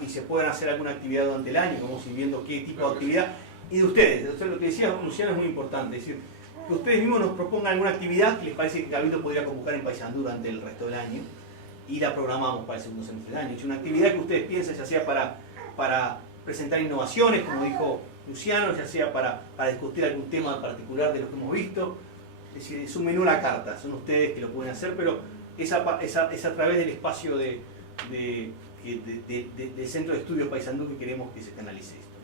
y se puedan hacer alguna actividad durante el año, vamos a ir viendo qué tipo de actividad. Y de ustedes, lo que decía Luciano es muy importante, es decir, que ustedes mismos nos propongan alguna actividad que les parece que Cabildo podría convocar en Paysandú durante el resto del año, y la programamos para el segundo semestre del año. Es una actividad que ustedes piensen, ya sea para presentar innovaciones, como dijo Luciano, ya sea para discutir algún tema particular de lo que hemos visto. Es decir, es un menú a la carta, son ustedes que lo pueden hacer, pero es a través del espacio de del Centro de Estudios Paysandú que queremos que se canalice esto.